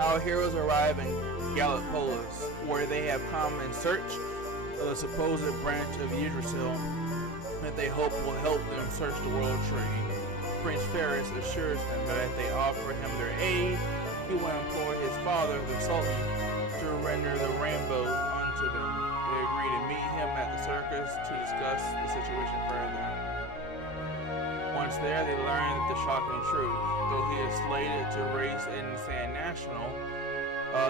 Our heroes arrive in Gallipolis, where they have come in search of the supposed branch of Yggdrasil that they hope will help them search the world tree. Prince Ferris assures them that if they offer him their aid, he will implore his father, the Sultan, to render the rainbow unto them. They agree to meet him at the circus to discuss the situation further. Once there, they learn the shocking truth. Though he is slated to race in Sand National,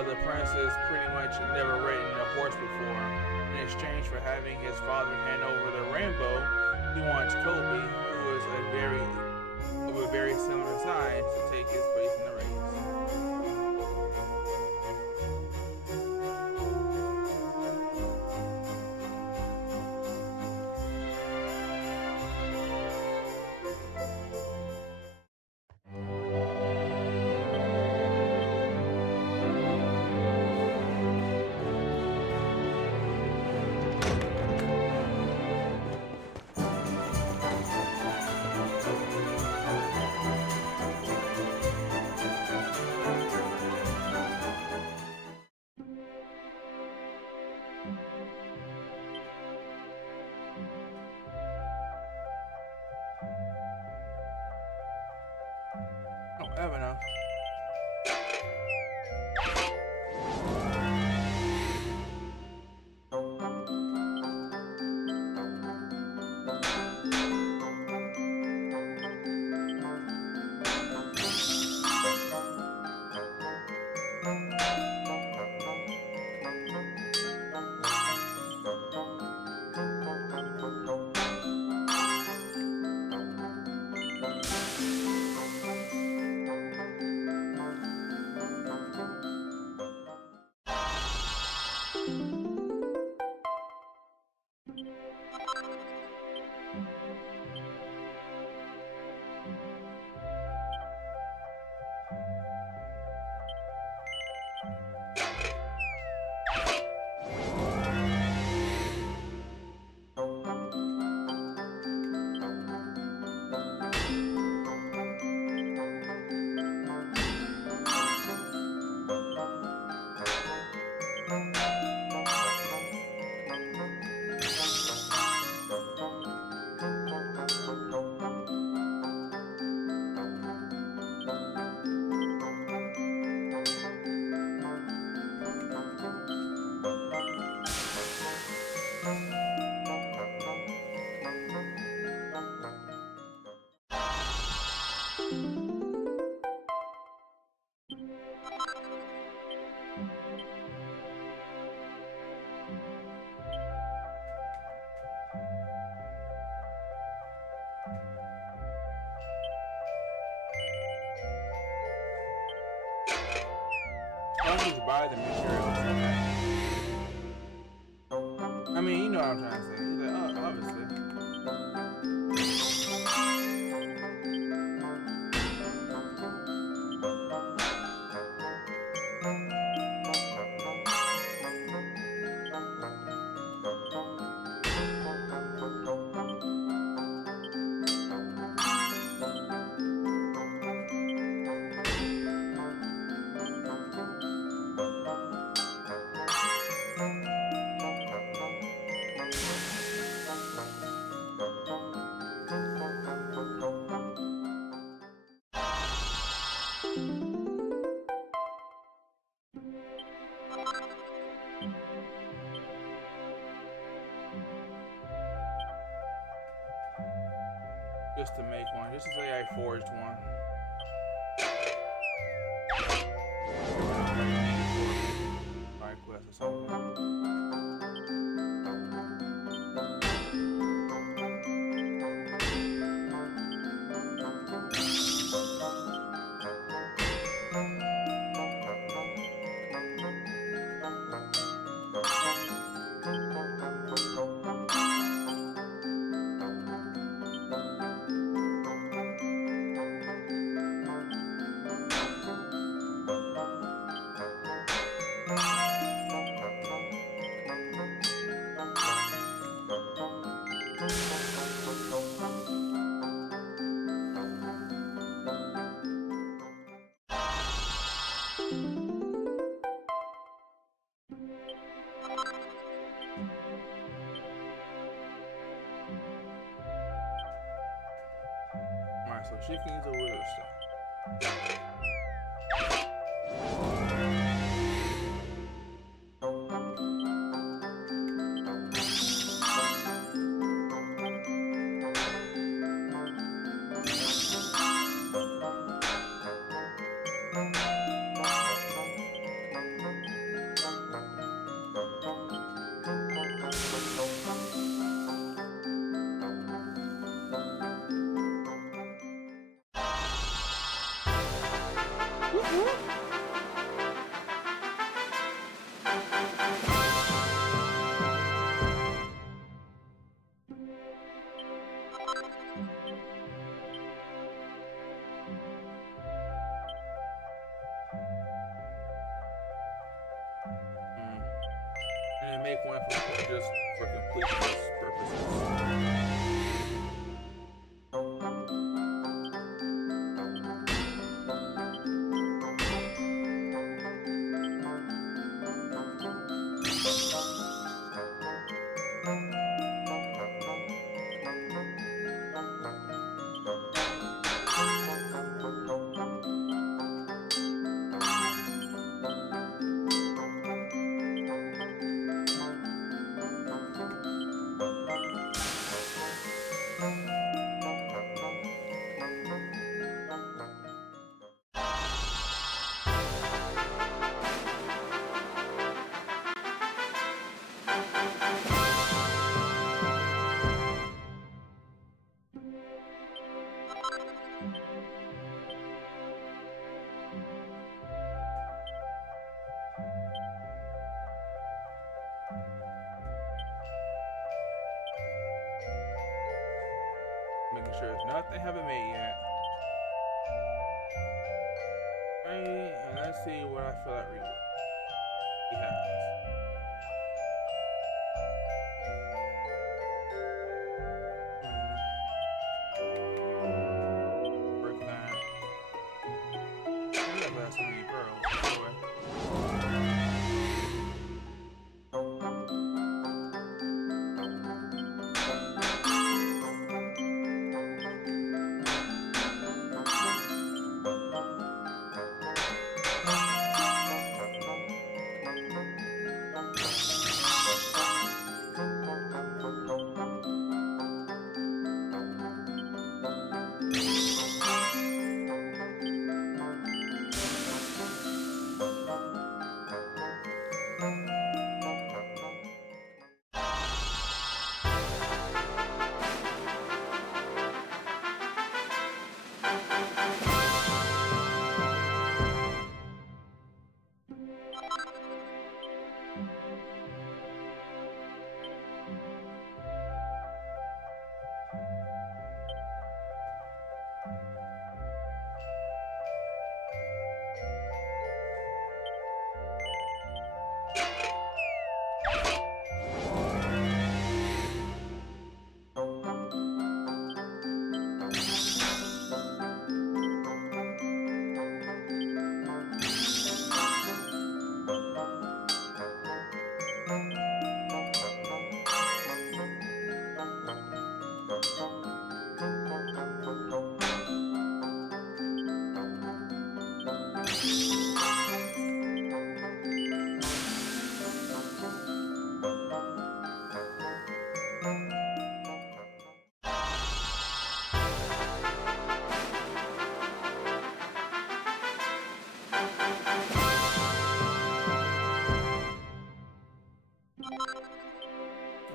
the prince has pretty much never ridden a horse before. In exchange for having his father hand over the rainbow, he wants Kobe, who is of a very similar size, to take his place in the race. I have enough. I'll just buy the materials. I mean, you know what I'm trying to say. He's like, oh, obviously. Just to make one, just to say I forged one. Side quest or something. Chickens of Williston. And make one for just for completeness purposes. Making sure it's not they haven't made yet. Right, and let's see what I feel like he has. Break that. He never has so many pearls. Anyway.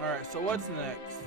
Alright, so what's next?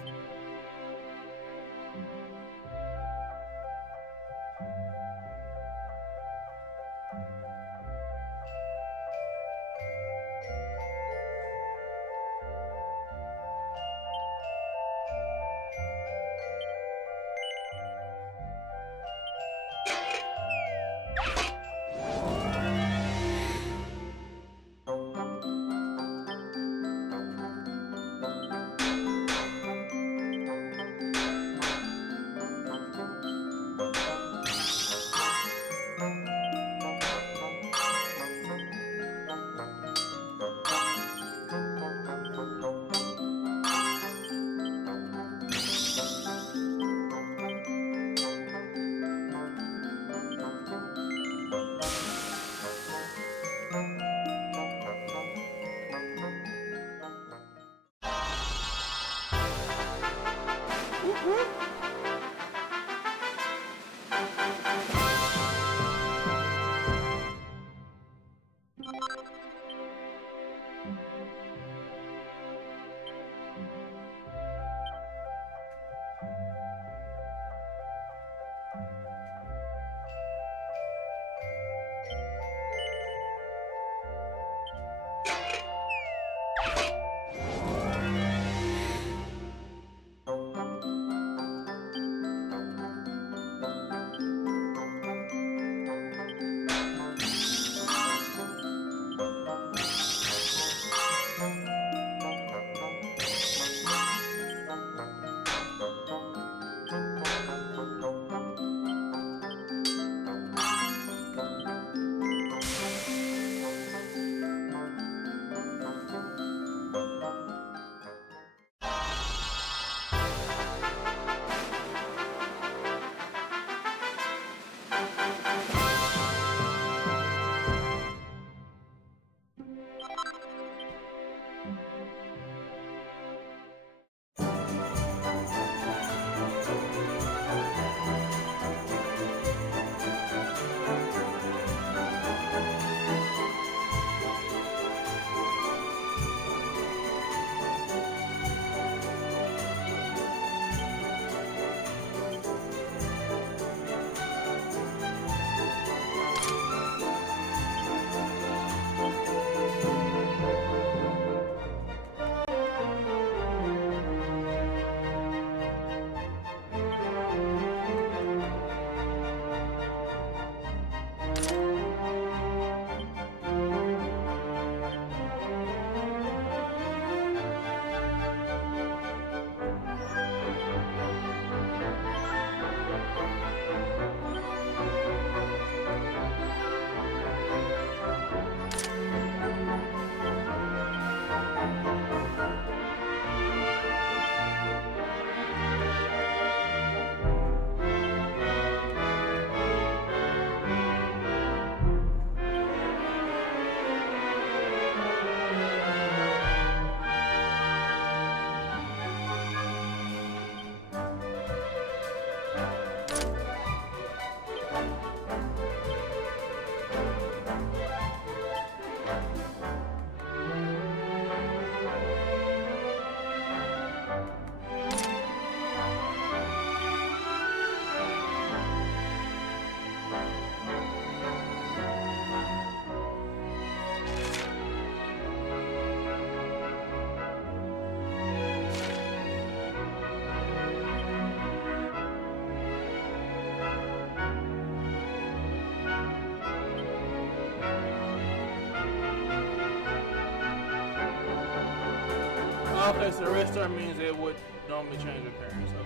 Okay, so restart means it would normally change appearance. Okay.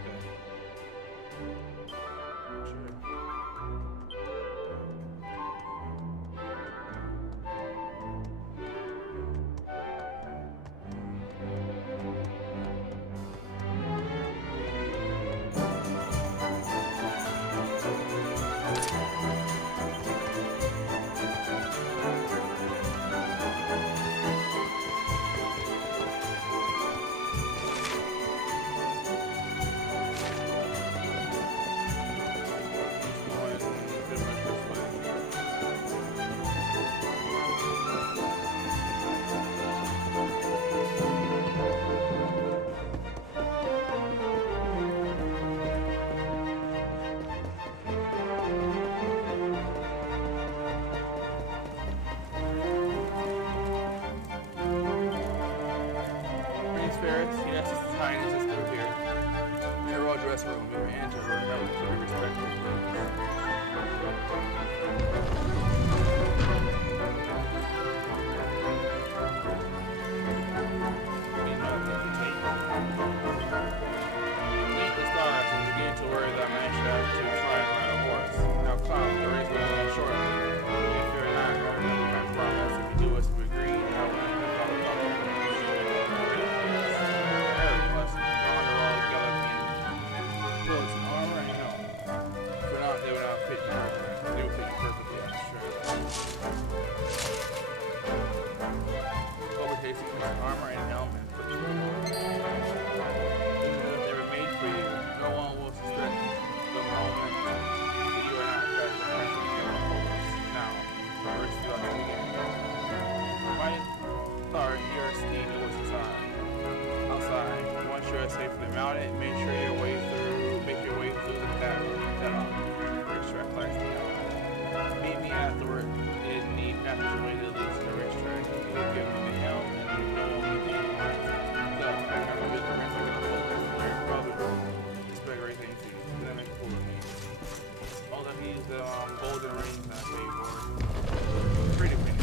Yes, His Highness is still here. In the royal dress room, you may enter or no to be respectful. Meanwhile, take. Meet the stars and begin to worry that man should have to try and ride a horse. Now come, the race will begin shortly. If you're not, remember my promise. If you do as we agreed, I will end up on the armor and helmet. Even if they were made for you, no one will suspect the moment that you are not present as you can hold us. Now, first you have to begin. By start, your steed was outside. Once you are safely mounted, make your way through the paddock. Racetrack likes the outside. Meet me afterward. After the way that leads to the racetrack, you will give me the helm and you know what we do. So, I can do the race like a full player, probably will expect great things to you. Then make a fool of me. All that needs the golden rings that I paid for. Pretty penny.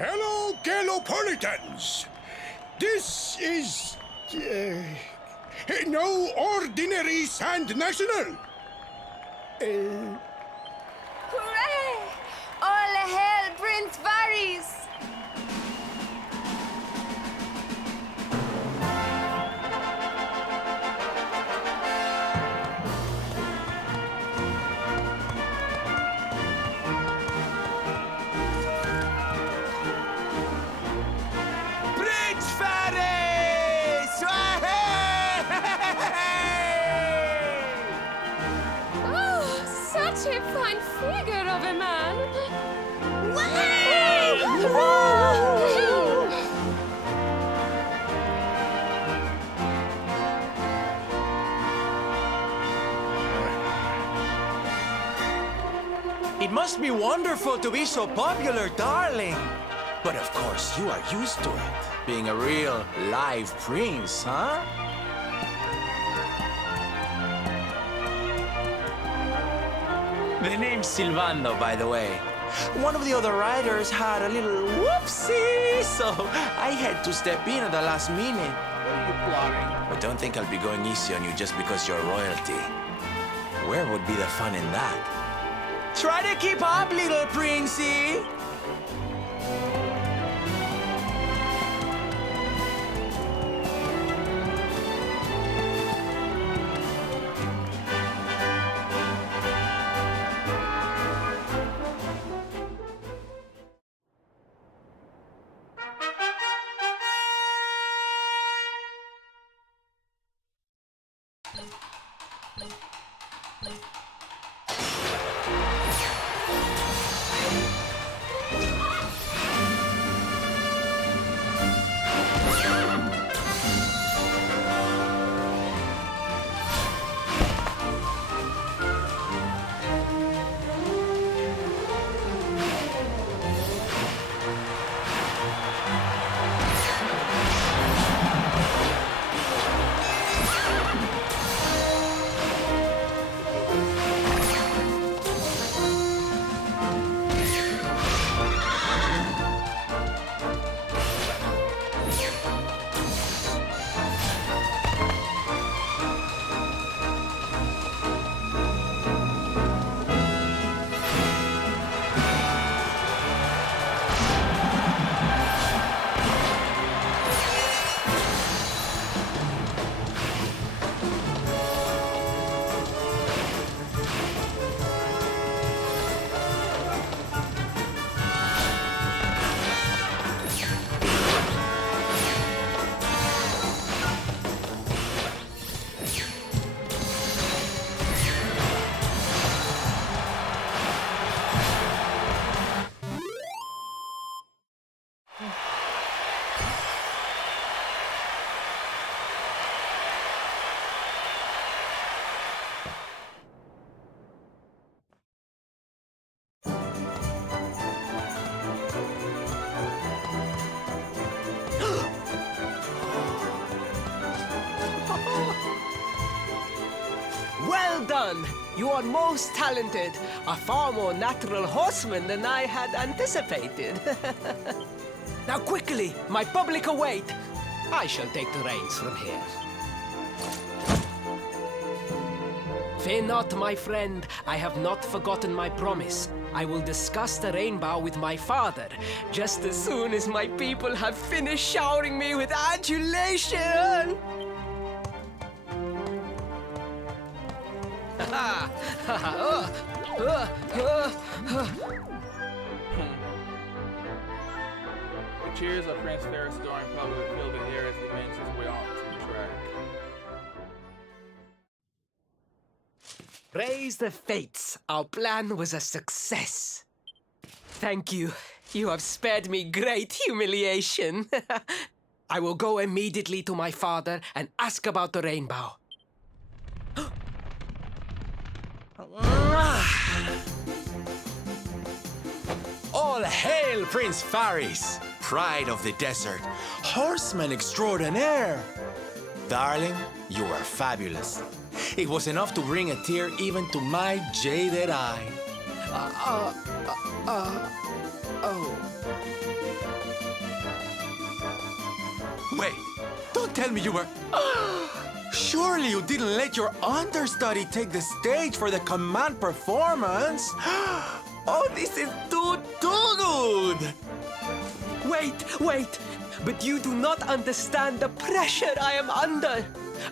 Hello, Galopolitans! This is... no ordinary Sand National! Hooray! All hail Prince Varys! Such a fine figure of a man! It must be wonderful to be so popular, darling. But of course, you are used to it. Being a real live prince, huh? The name's Silvando, by the way. One of the other riders had a little whoopsie, so I had to step in at the last minute. What are you plotting? But don't think I'll be going easy on you just because you're royalty. Where would be the fun in that? Try to keep up, little princey! Well done! You are most talented. A far more natural horseman than I had anticipated. Now quickly, my public await. I shall take the reins from here. Fear not, my friend. I have not forgotten my promise. I will discuss the rainbow with my father, just as soon as my people have finished showering me with adulation. The cheers of Prince Ferris during public filled the air as he makes his way onto the track. Praise the fates. Our plan was a success. Thank you. You have spared me great humiliation. I will go immediately to my father and ask about the rainbow. All hail Prince Faris, pride of the desert, horseman extraordinaire. Darling, you are fabulous. It was enough to bring a tear even to my jaded eye. Wait, don't tell me you were... Surely you didn't let your understudy take the stage for the command performance? Oh, this is too good! Wait! But you do not understand the pressure I am under.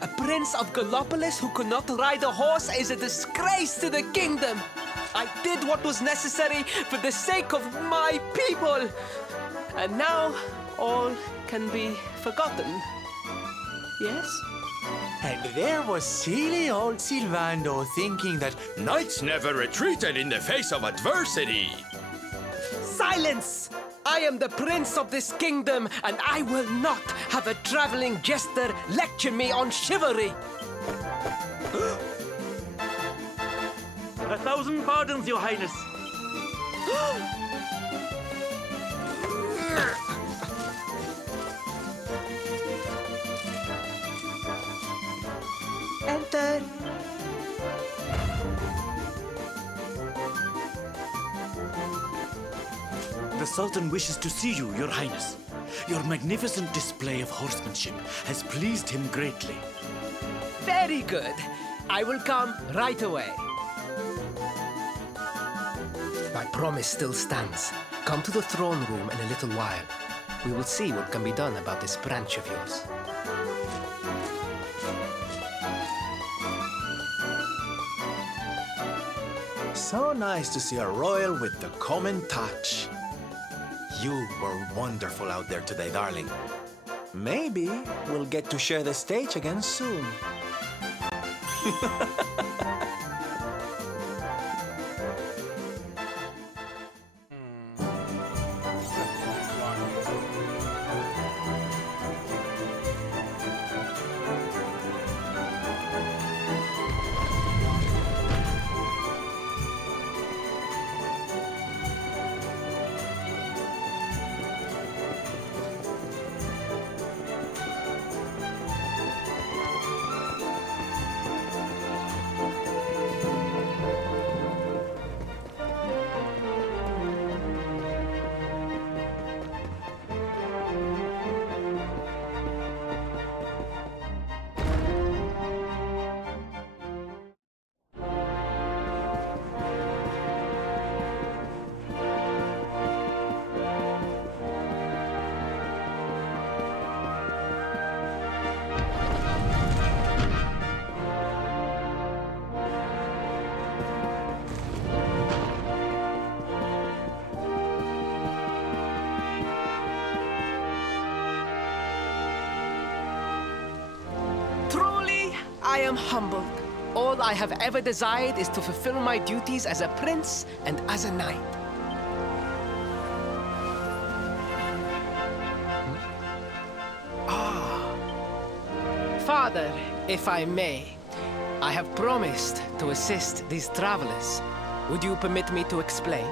A prince of Gallopolis who could not ride a horse is a disgrace to the kingdom. I did what was necessary for the sake of my people. And now all can be forgotten. Yes? And there was silly old Silvando thinking that knights never retreated in the face of adversity. Silence! I am the prince of this kingdom, and I will not have a traveling jester lecture me on chivalry. 1,000 pardons, Your Highness. Enter. The Sultan wishes to see you, Your Highness. Your magnificent display of horsemanship has pleased him greatly. Very good. I will come right away. My promise still stands. Come to the throne room in a little while. We will see what can be done about this branch of yours. So nice to see a royal with the common touch. You were wonderful out there today, darling. Maybe we'll get to share the stage again soon. I am humbled. All I have ever desired is to fulfill my duties as a prince and as a knight. Father, if I may, I have promised to assist these travelers. Would you permit me to explain?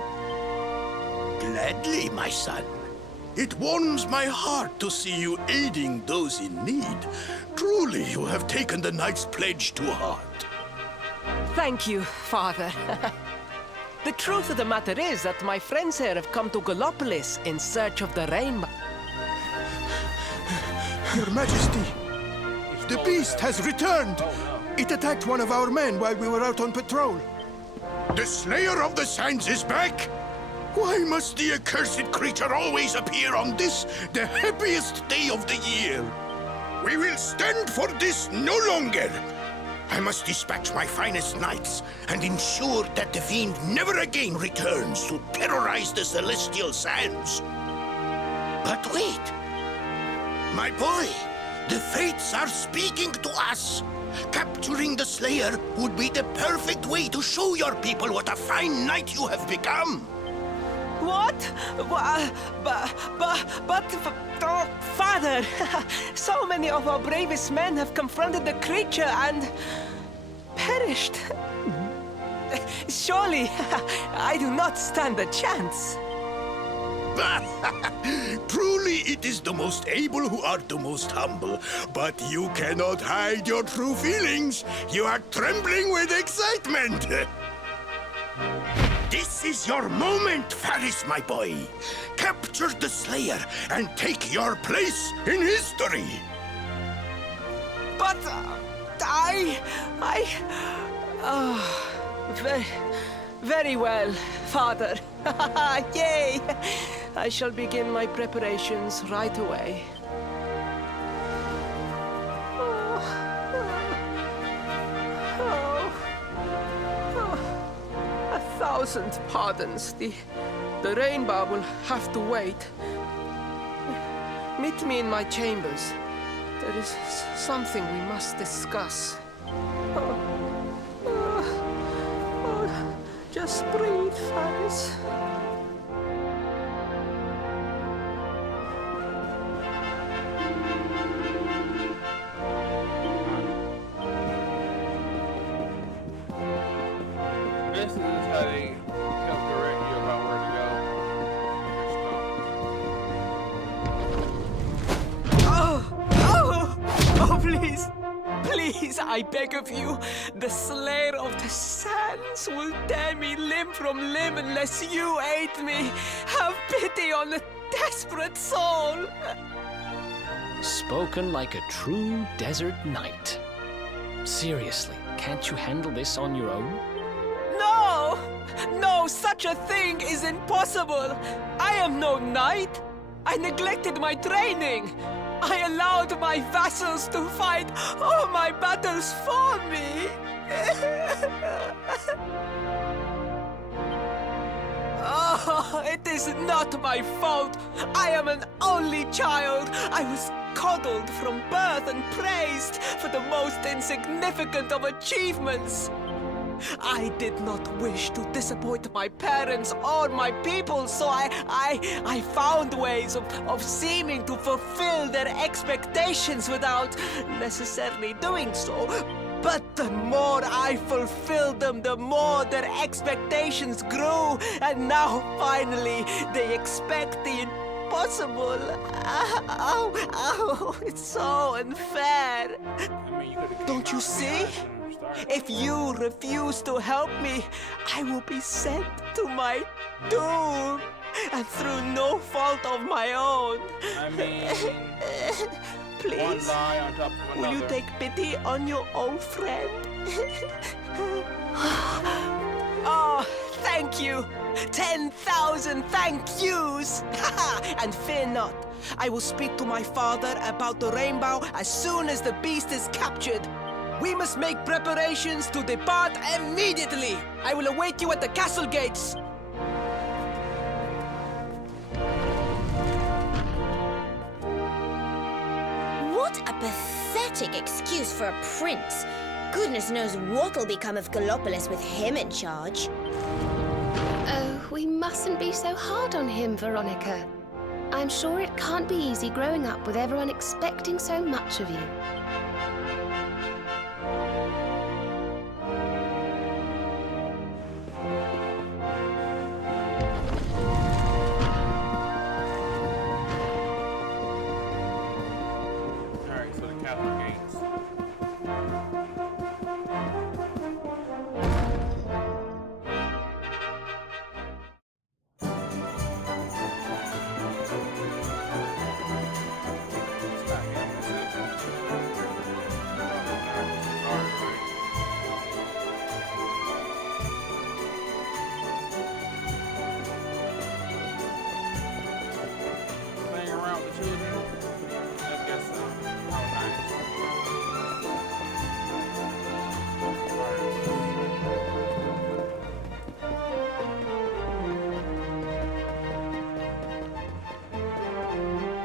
Gladly, my son. It warms my heart to see you aiding those in need. Truly, you have taken the knight's pledge to heart. Thank you, Father. The truth of the matter is that my friends here have come to Gallopolis in search of the rainbow. Your Majesty, the beast has returned. It attacked one of our men while we were out on patrol. The Slayer of the Sands is back? Why must the accursed creature always appear on this, the happiest day of the year? We will stand for this no longer. I must dispatch my finest knights and ensure that the fiend never again returns to terrorize the celestial sands. But wait! My boy, the fates are speaking to us. Capturing the Slayer would be the perfect way to show your people what a fine knight you have become. What? Father, so many of our bravest men have confronted the creature and perished. Surely, I do not stand a chance. Truly, it is the most able who are the most humble. But you cannot hide your true feelings. You are trembling with excitement. This is your moment, Faris, my boy. Capture the Slayer and take your place in history. But very well, Father. Yay! I shall begin my preparations right away. A thousand pardons. The rainbow will have to wait. Meet me in my chambers. There is something we must discuss. Just breathe, Faris. This is how they help direct you about where to go. Oh, please. Please, I beg of you. The Slayer of the Sands will tear me limb from limb unless you aid me. Have pity on a desperate soul. Spoken like a true desert knight. Seriously, can't you handle this on your own? No! No, such a thing is impossible. I am no knight. I neglected my training. I allowed my vassals to fight all my battles for me. Oh, it is not my fault. I am an only child. I was coddled from birth and praised for the most insignificant of achievements. I did not wish to disappoint my parents or my people, so I found ways of seeming to fulfill their expectations without necessarily doing so. But the more I fulfilled them, the more their expectations grew. And now, finally, they expect the impossible. Oh, it's so unfair. Don't you see? If you refuse to help me, I will be sent to my doom. And through no fault of my own. I mean, Please, one lie on top of will another. you take pity on your old friend? Oh, thank you. 10,000 thank yous. And fear not. I will speak to my father about the rainbow as soon as the beast is captured. We must make preparations to depart immediately. I will await you at the castle gates. What a pathetic excuse for a prince. Goodness knows what'll become of Gallopolis with him in charge. Oh, we mustn't be so hard on him, Veronica. I'm sure it can't be easy growing up with everyone expecting so much of you. Alright, so the Catholic gates. It's not him, is it? Playing around with children? I guess so. Oh, nice.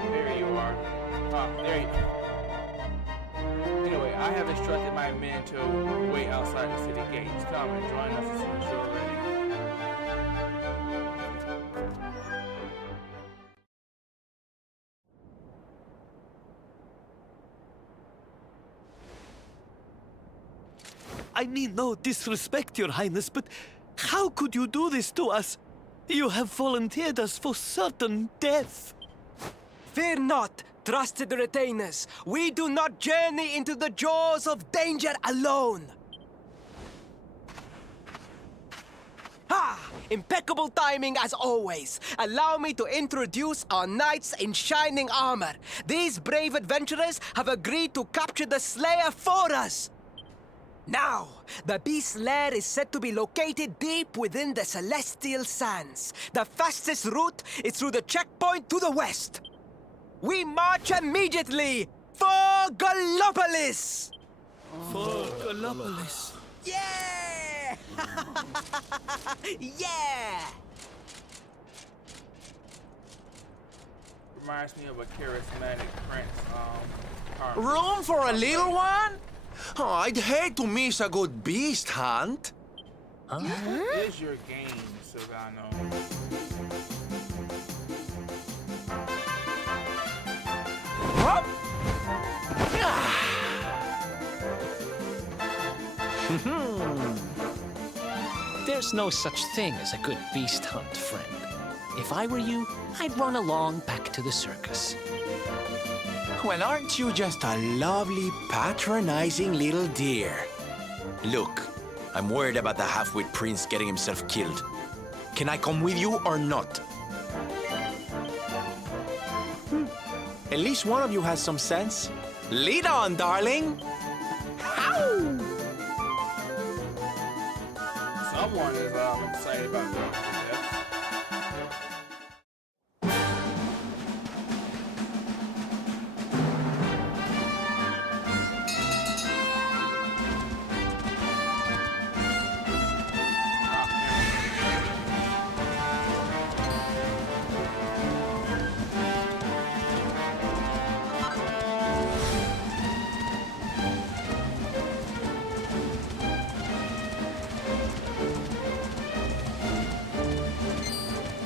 There you are. Ah, there you Anyway, I have instructed my men to wait outside the city gates. Come and join us as soon as you're ready. I mean no disrespect, Your Highness, but how could you do this to us? You have volunteered us for certain death. Fear not, trusted retainers. We do not journey into the jaws of danger alone. Ha! Impeccable timing as always. Allow me to introduce our knights in shining armor. These brave adventurers have agreed to capture the Slayer for us. Now, the beast's lair is said to be located deep within the Celestial Sands. The fastest route is through the checkpoint to the west. We march immediately for Gallopolis! For Gallopolis. Yeah! Yeah! Reminds me of a charismatic prince, Carmen. Room for a little one? Oh, I'd hate to miss a good beast hunt. What is your game, Silvano? There's no such thing as a good beast hunt, friend. If I were you, I'd run along back to the circus. Well, aren't you just a lovely, patronizing little dear? Look, I'm worried about the half-wit prince getting himself killed. Can I come with you or not? At least one of you has some sense. Lead on, darling! Ow! Someone is excited about going to death.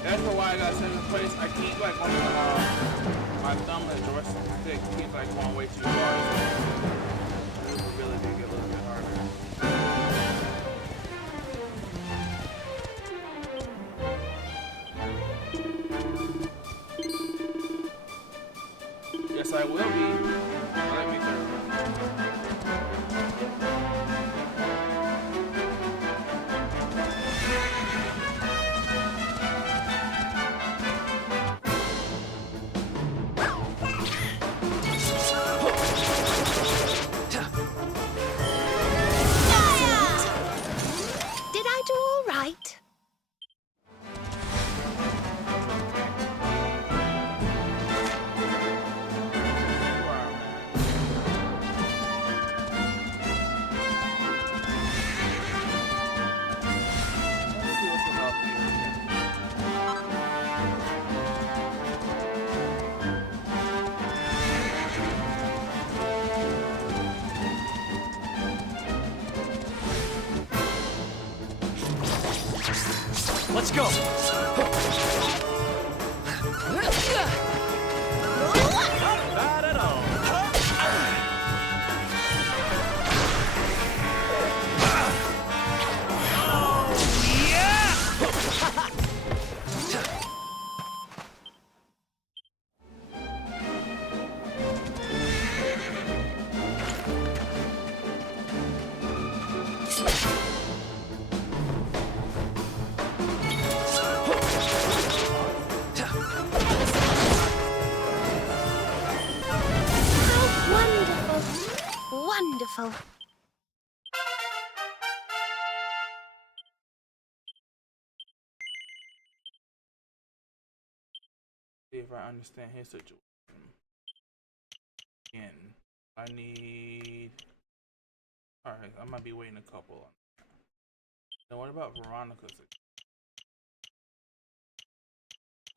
That's for why I got set in place. I keep like on my thumb and joystick keeps like going way too far. So it really did get a little bit harder. Yes, I will be. Let me through. Let's go. Not at all. Wonderful. See if I understand his situation. Again, I need. Alright, I might be waiting a couple. Now, what about Veronica's?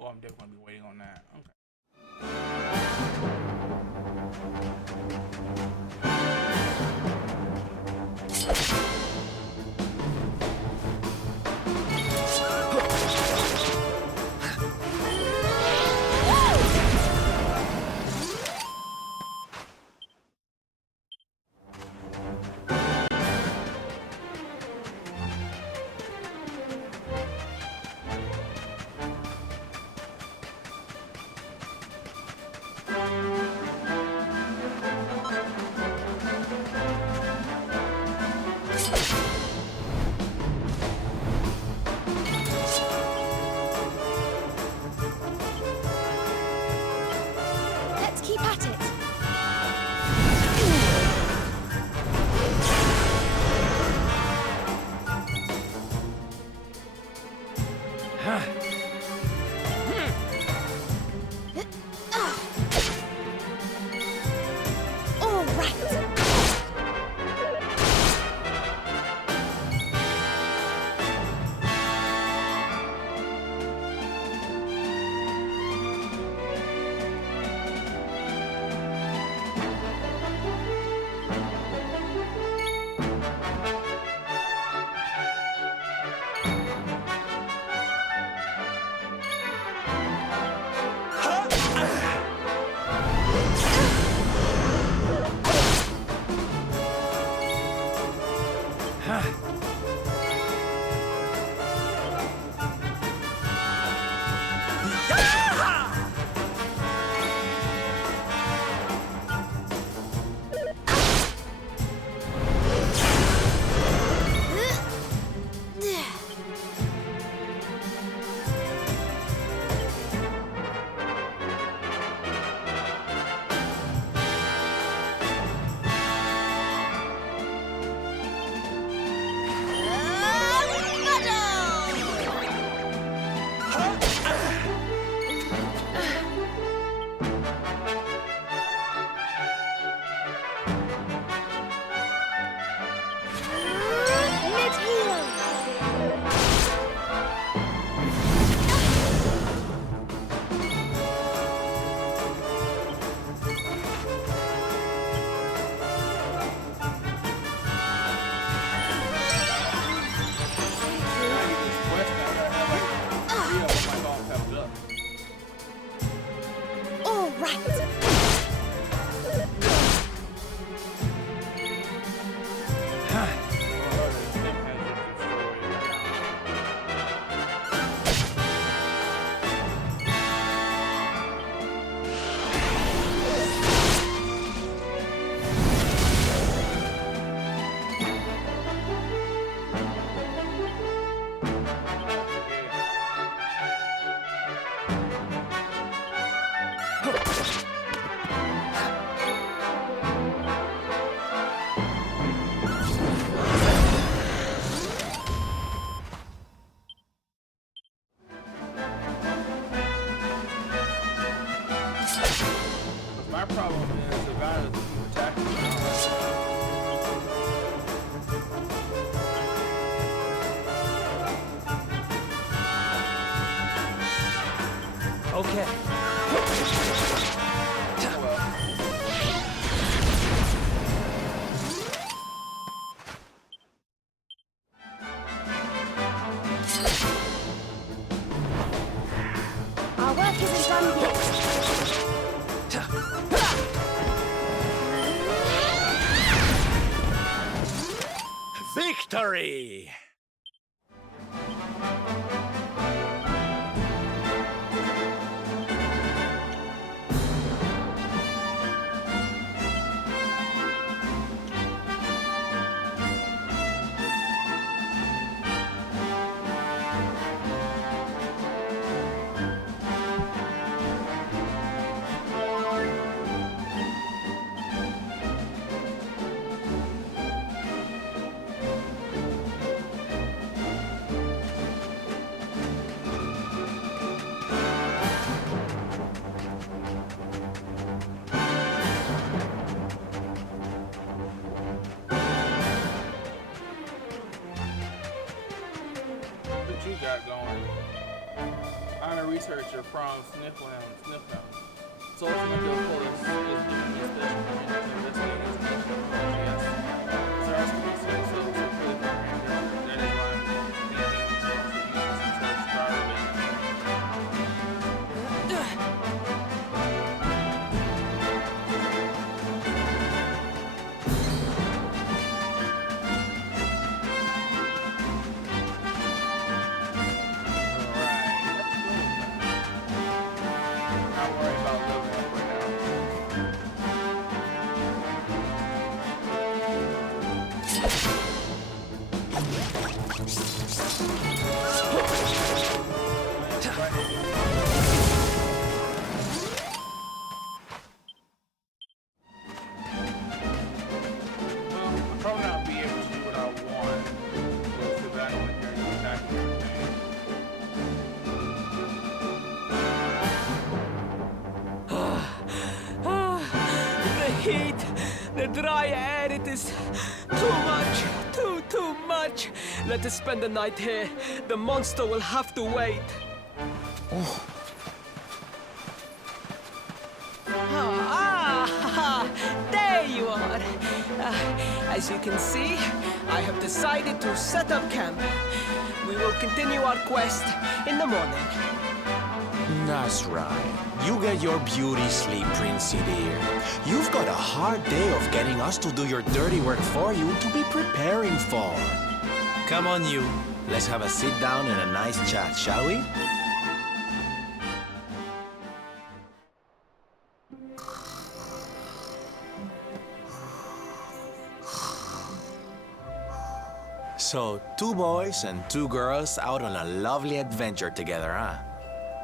Oh, I'm definitely gonna be waiting on that. Okay. Let's keep at it. All right. All right. My problem is the guy that keep attacking me. Okay. Oh well. victory! What you got going? I'm a researcher from Snifflam. So it's going to do police is doing this special permission to investigate this technology. Yes. So that's going to be so clearly for Rangers. That is why I'm thinking so use some sort of starving. Heat, the dry air, it is too much, too much. Let us spend the night here. The monster will have to wait. There you are. As you can see, I have decided to set up camp. We will continue our quest in the morning. That's right. You get your beauty sleep, Princey dear. You've got a hard day of getting us to do your dirty work for you to be preparing for. Come on, you. Let's have a sit down and a nice chat, shall we? So, 2 boys and 2 girls out on a lovely adventure together, huh?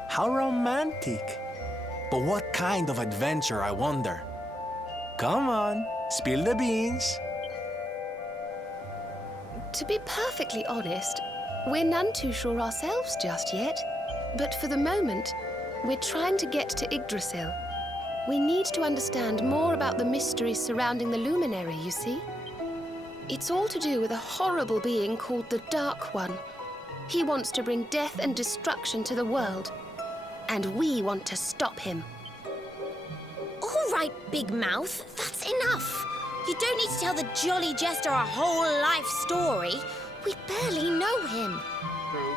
How romantic. But what kind of adventure, I wonder? Come on, spill the beans. To be perfectly honest, we're none too sure ourselves just yet. But for the moment, we're trying to get to Yggdrasil. We need to understand more about the mysteries surrounding the luminary, you see? It's all to do with a horrible being called the Dark One. He wants to bring death and destruction to the world. And we want to stop him. All right, Big Mouth, that's enough. You don't need to tell the jolly Jester a whole life story. We barely know him. True.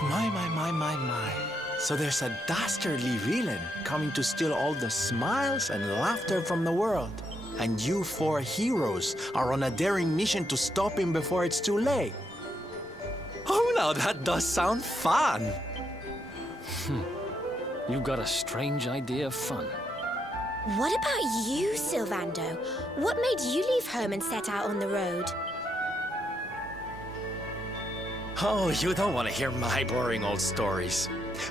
My. So there's a dastardly villain coming to steal all the smiles and laughter from the world. And you 4 heroes are on a daring mission to stop him before it's too late. Oh, now that does sound fun. You've got a strange idea of fun. What about you, Sylvando? What made you leave home and set out on the road? Oh, you don't want to hear my boring old stories.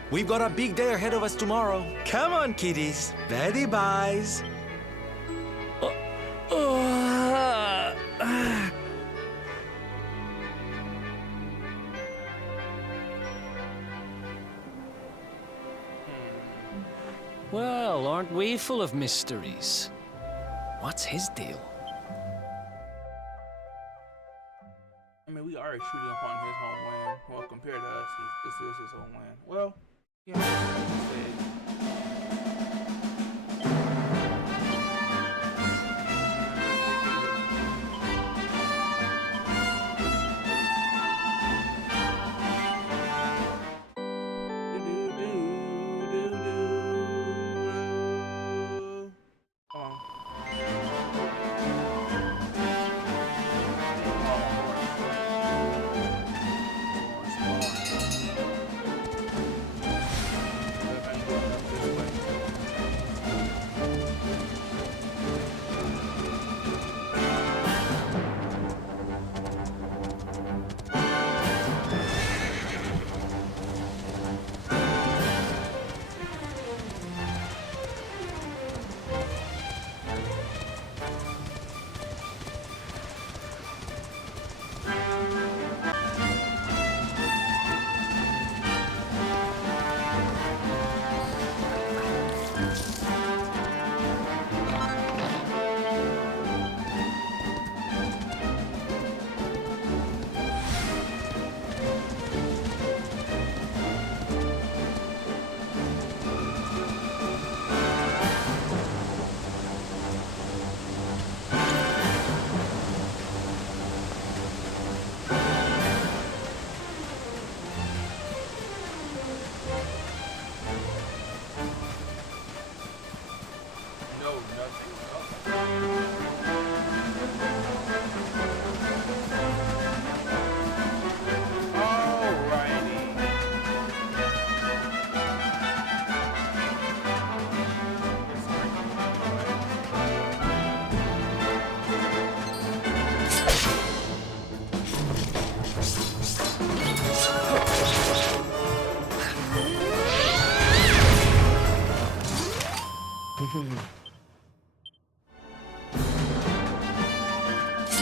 We've got a big day ahead of us tomorrow. Come on, kiddies. Betty buys. Well, aren't we full of mysteries? What's his deal? I mean, we are shooting upon his homeland. Well, compared to us, this is his homeland. Well, yeah, like you said.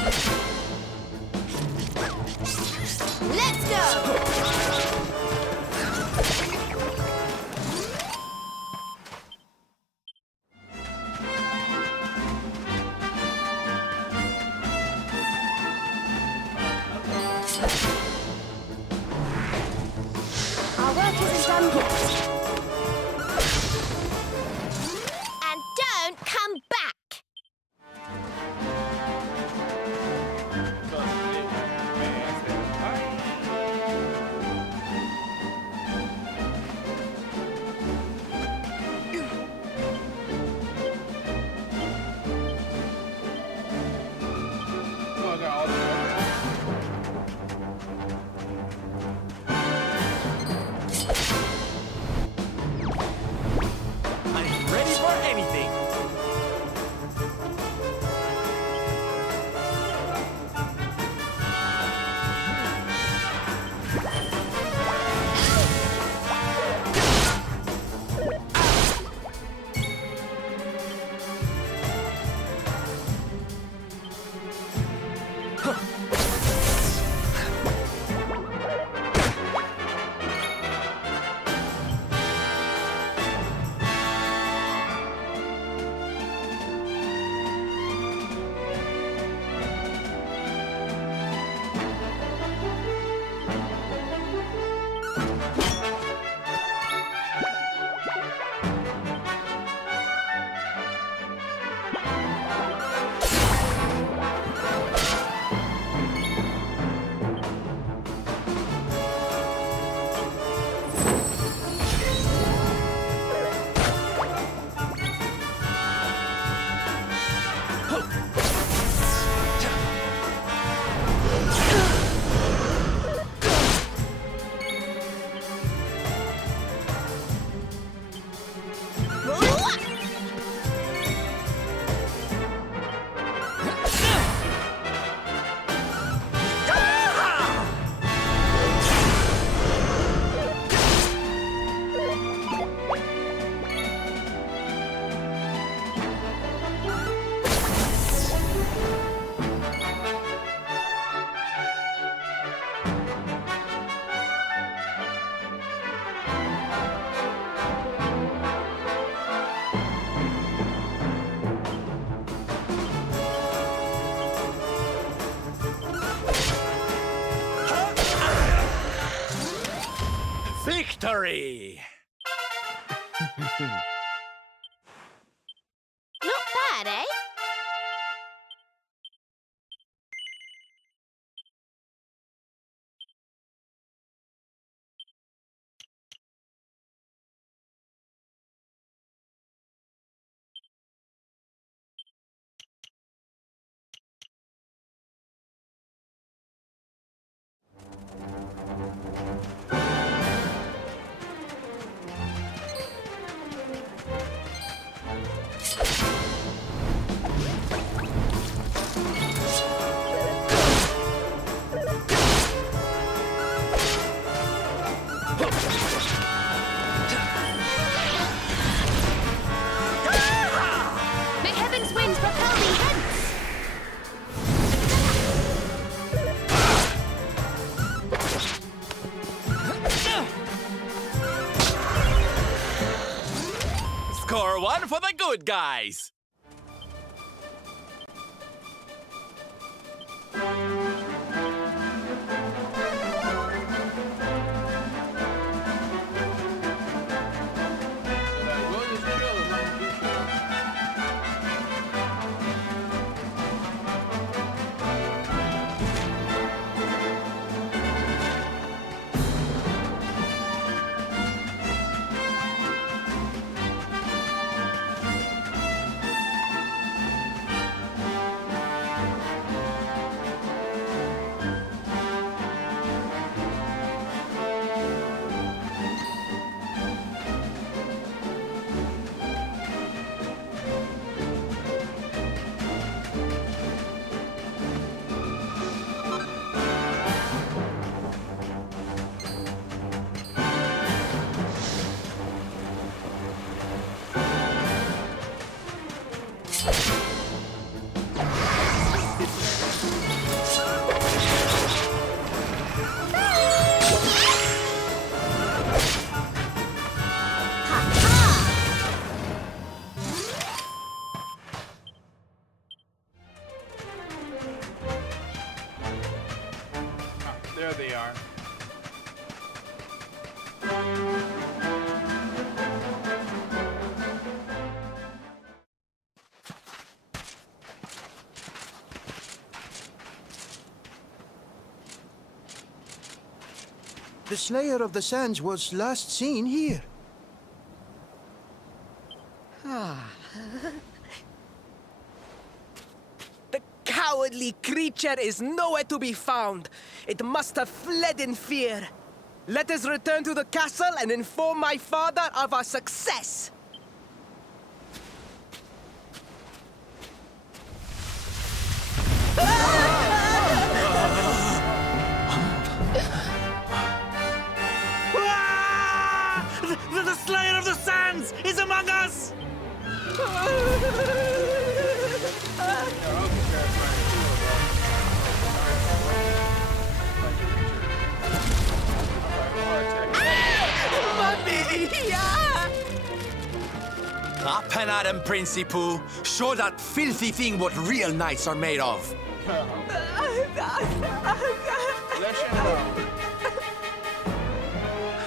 Let's go! Our work isn't done yet. And don't come back! Oh, I got all the I'm ready for anything. Victory! Not bad, eh? May heaven's winds propel me hence! Score one for the good guys. we'll just chill as long as we chill. There they are. The Slayer of the Sands was last seen here. The cowardly creature is nowhere to be found. It must have fled in fear. Let us return to the castle and inform my father of our success. The Slayer of the Sands is among us! Up and at him, Principal. Show that filthy thing what real knights are made of.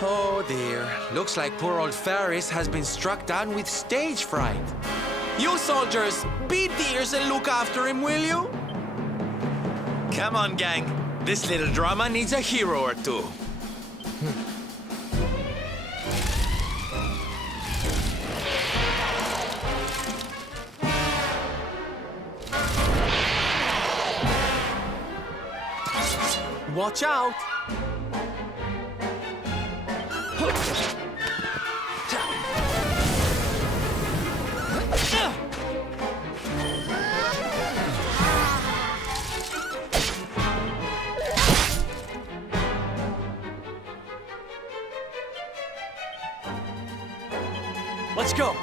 Oh dear. Looks like poor old Faris has been struck down with stage fright. You soldiers, be dears and look after him, will you? Come on, gang. This little drama needs a hero or two. Watch out! Let's go!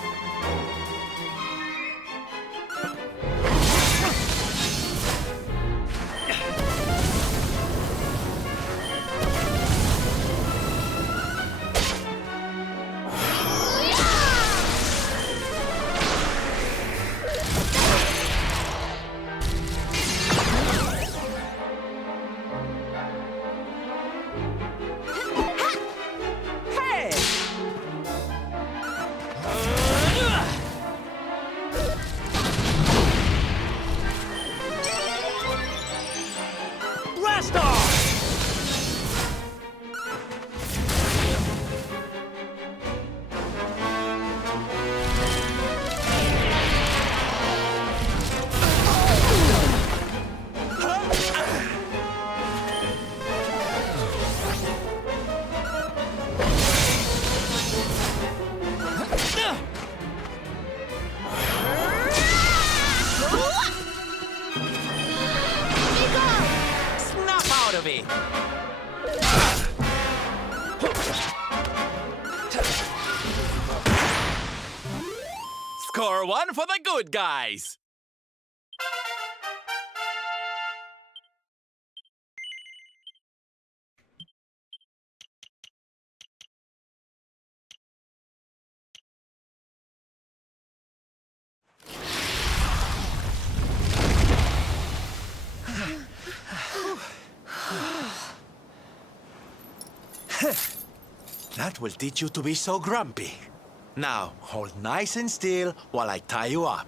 Score one for the good guys! That will teach you to be so grumpy. Now, hold nice and still while I tie you up.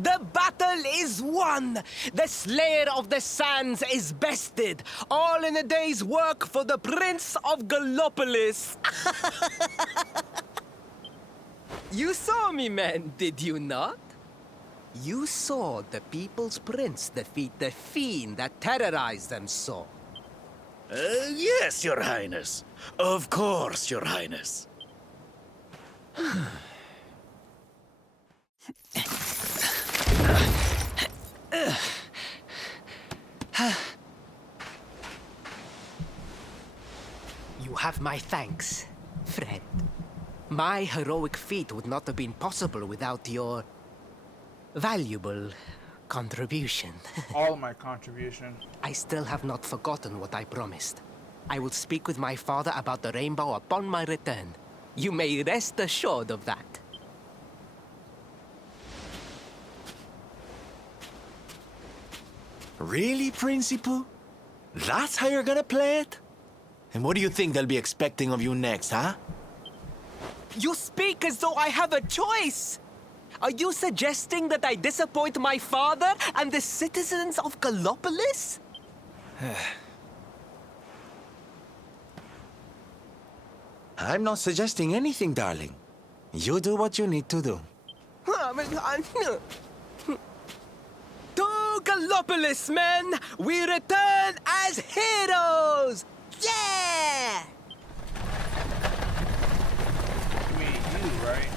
The battle is won! The Slayer of the Sands is bested! All in a day's work for the Prince of Gallopolis! You saw me, men, did you not? You saw the People's Prince defeat the fiend that terrorized them so. Yes, Your Highness. Of course, Your Highness. You have my thanks, friend. My heroic feat would not have been possible without your valuable contribution. All of my contribution. I still have not forgotten what I promised. I will speak with my father about the rainbow upon my return. You may rest assured of that. Really, Principal? That's how you're gonna play it? And what do you think they'll be expecting of you next, huh? You speak as though I have a choice! Are you suggesting that I disappoint my father and the citizens of Gallopolis? I'm not suggesting anything, darling. You do what you need to do. To Gallopolis, men! We return as heroes! Yeah! You mean you, right?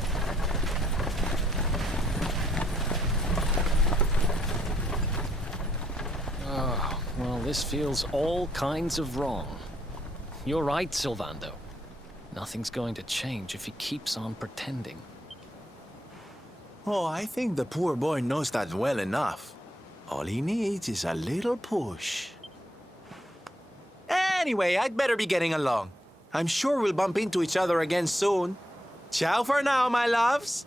Oh, well, this feels all kinds of wrong. You're right, Sylvando. Nothing's going to change if he keeps on pretending. Oh, I think the poor boy knows that well enough. All he needs is a little push. Anyway, I'd better be getting along. I'm sure we'll bump into each other again soon. Ciao for now, my loves.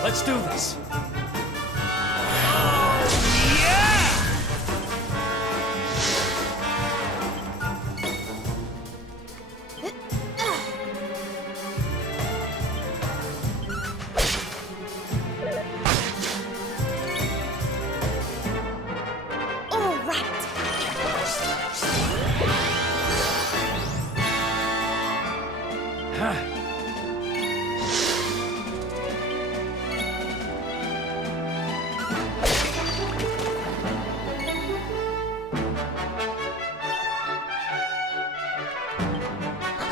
Let's do this. All right.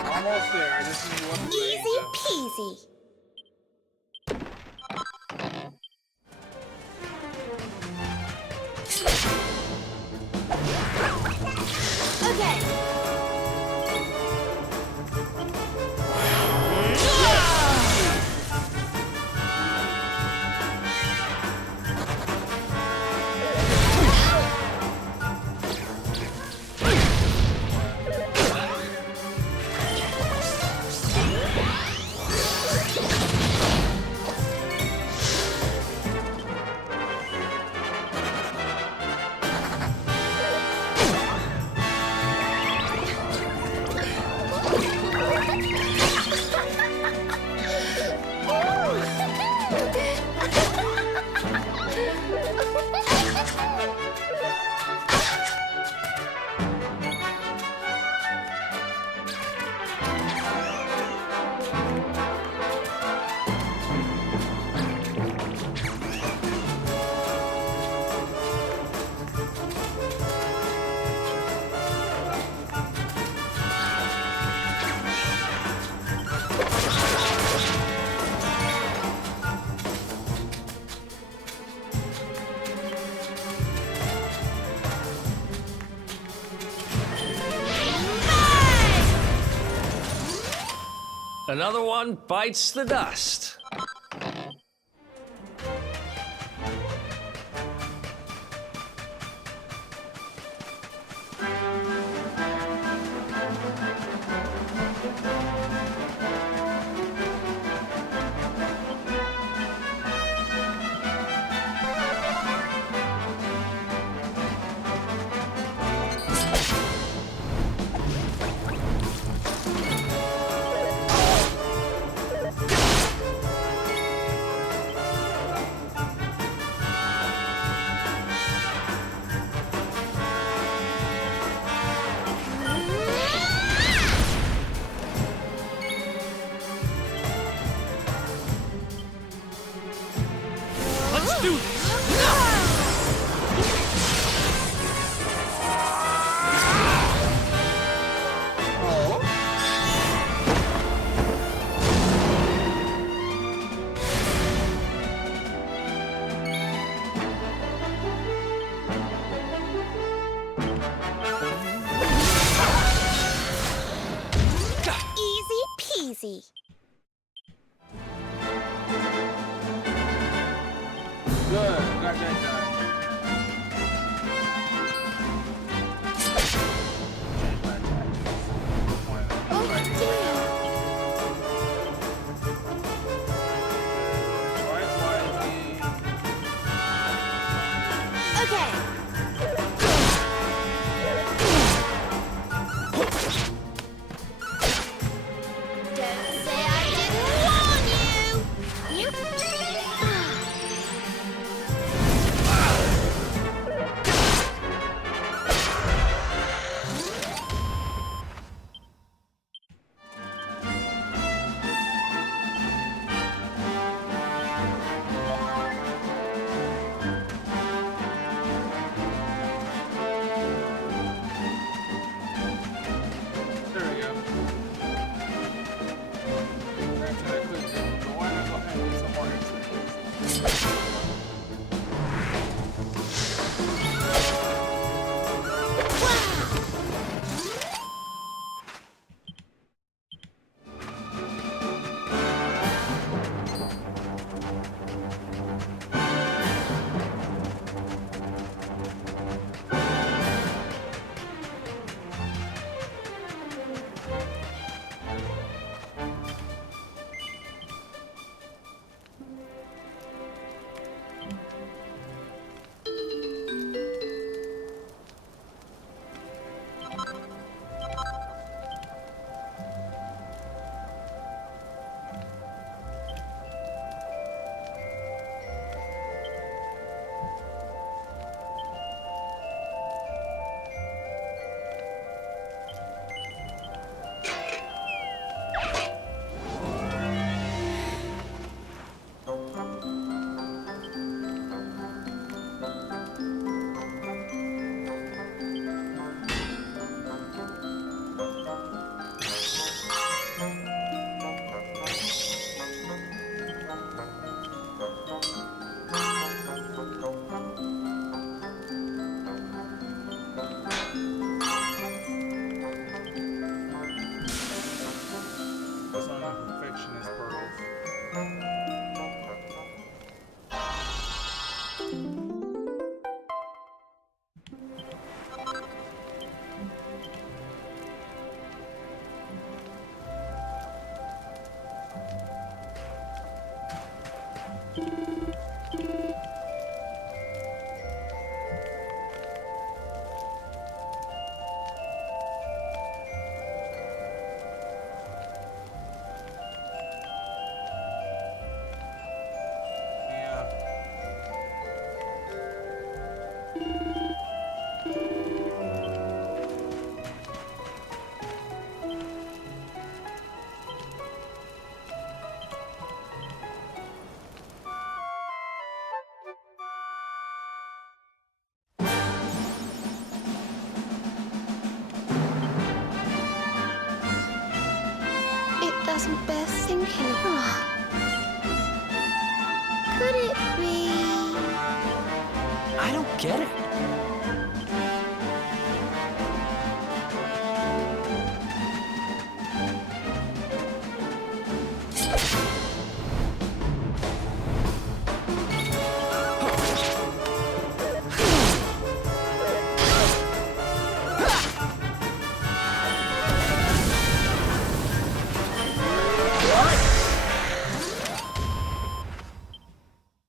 Almost there. I just need one Easy thing. peasy. Okay. Another one bites the dust. Dude! Easy peasy. Good, got that done. Change my tactics. Oh dear. Okay. Don't say I didn't warn you. You. There we go. Granted, I could do, but why not go ahead and do some more extra? That's on the perfectionist pearls. Yeah. It doesn't bear thinking of. Could it be? I don't get it.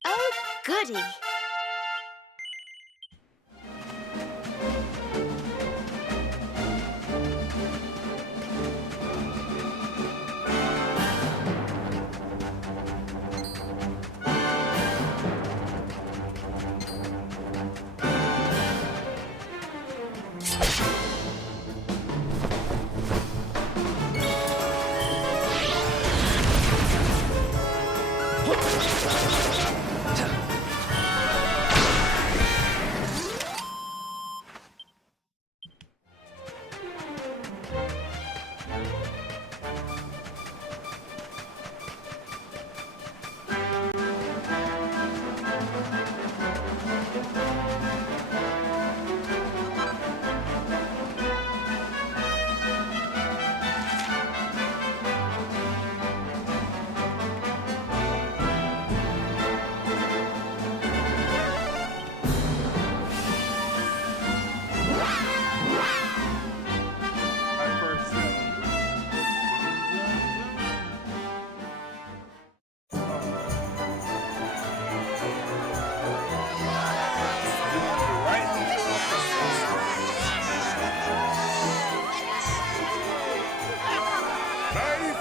Oh, goody.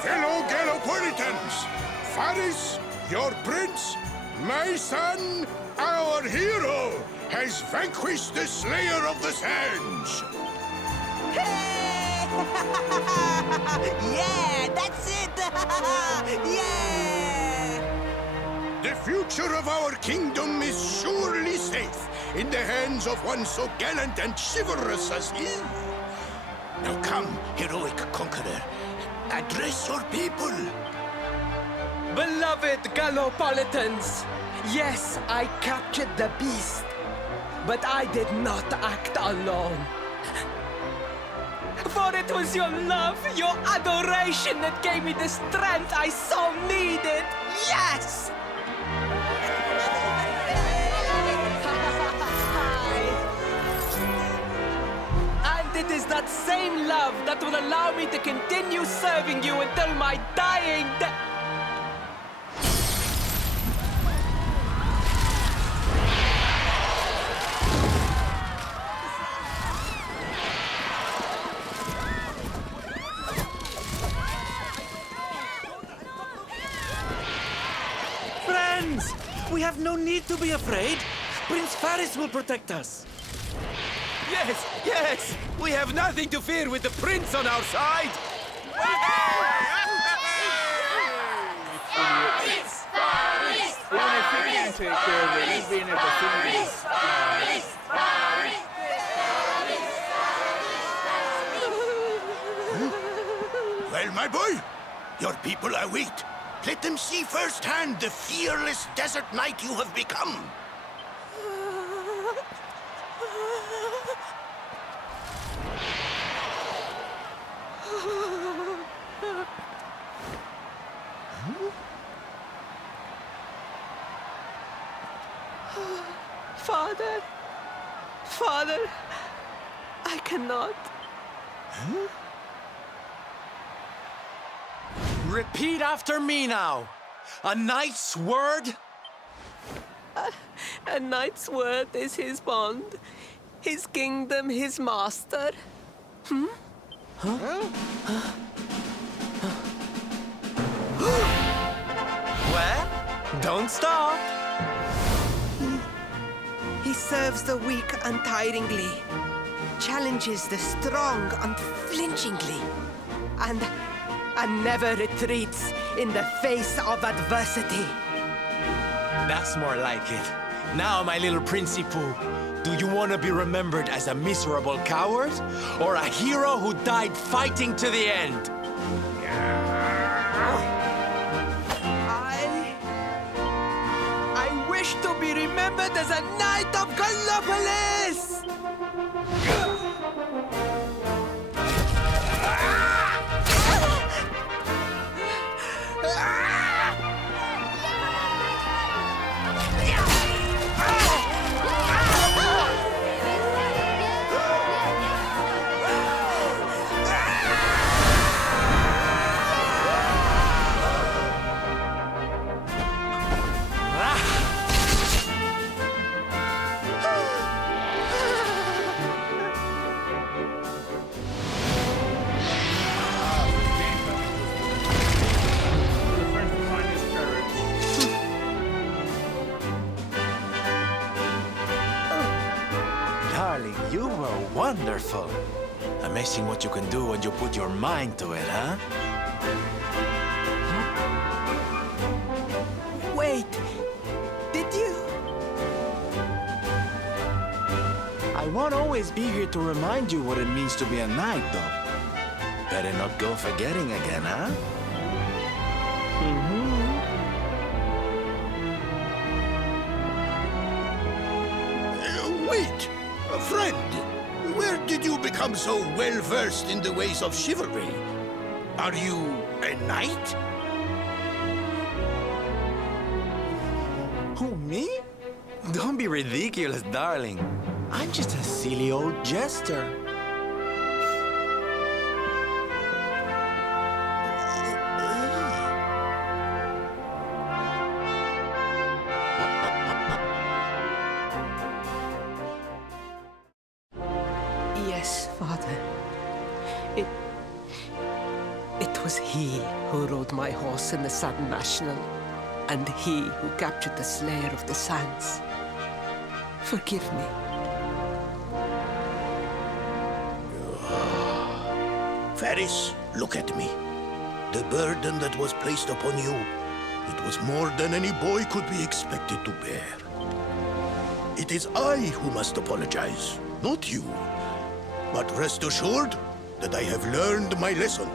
fellow Gallopolitans, Faris, your prince, my son, our hero, has vanquished the Slayer of the Sands. Yeah, that's it! Yeah! The future of our kingdom is surely safe in the hands of one so gallant and chivalrous as he. Now come, heroic conqueror, address your people. Beloved Gallopolitans, yes, I captured the beast, but I did not act alone. For it was your love, your adoration that gave me the strength I so needed. Yes! And it is that same love that will allow me to continue serving you until my dying day. Friends! We have no need to be afraid. Prince Faris will protect us. Yes, yes! We have nothing to fear with the prince on our side! Even if he can't take care of it, he's being in the vicinity. Well, my boy, your people await. Let them see firsthand the fearless desert knight you have become. Father, Father, I cannot. Repeat after me now. A knight's word? A knight's word is his bond, his kingdom, his master. Well, don't stop. He serves the weak untiringly, challenges the strong unflinchingly, and never retreats in the face of adversity. That's more like it. Now, my little Princi Poo, do you want to be remembered as a miserable coward or a hero who died fighting to the end? I wish to be remembered as a knight of Gallopolis! Darling, you were wonderful. Amazing what you can do when you put your mind to it, huh? Wait, did you? I won't always be here to remind you what it means to be a knight, though. Better not go forgetting again, huh? Wait, friend. Where did you become so well-versed in the ways of chivalry? Are you a knight? Who, me? Don't be ridiculous, darling. I'm just a silly old jester. Yes, Father. It It was he who rode my horse in the Sand National, and he who captured the Slayer of the Sands. Forgive me. Faris, look at me. The burden that was placed upon you, it was more than any boy could be expected to bear. It is I who must apologize, not you. But rest assured that I have learned my lesson.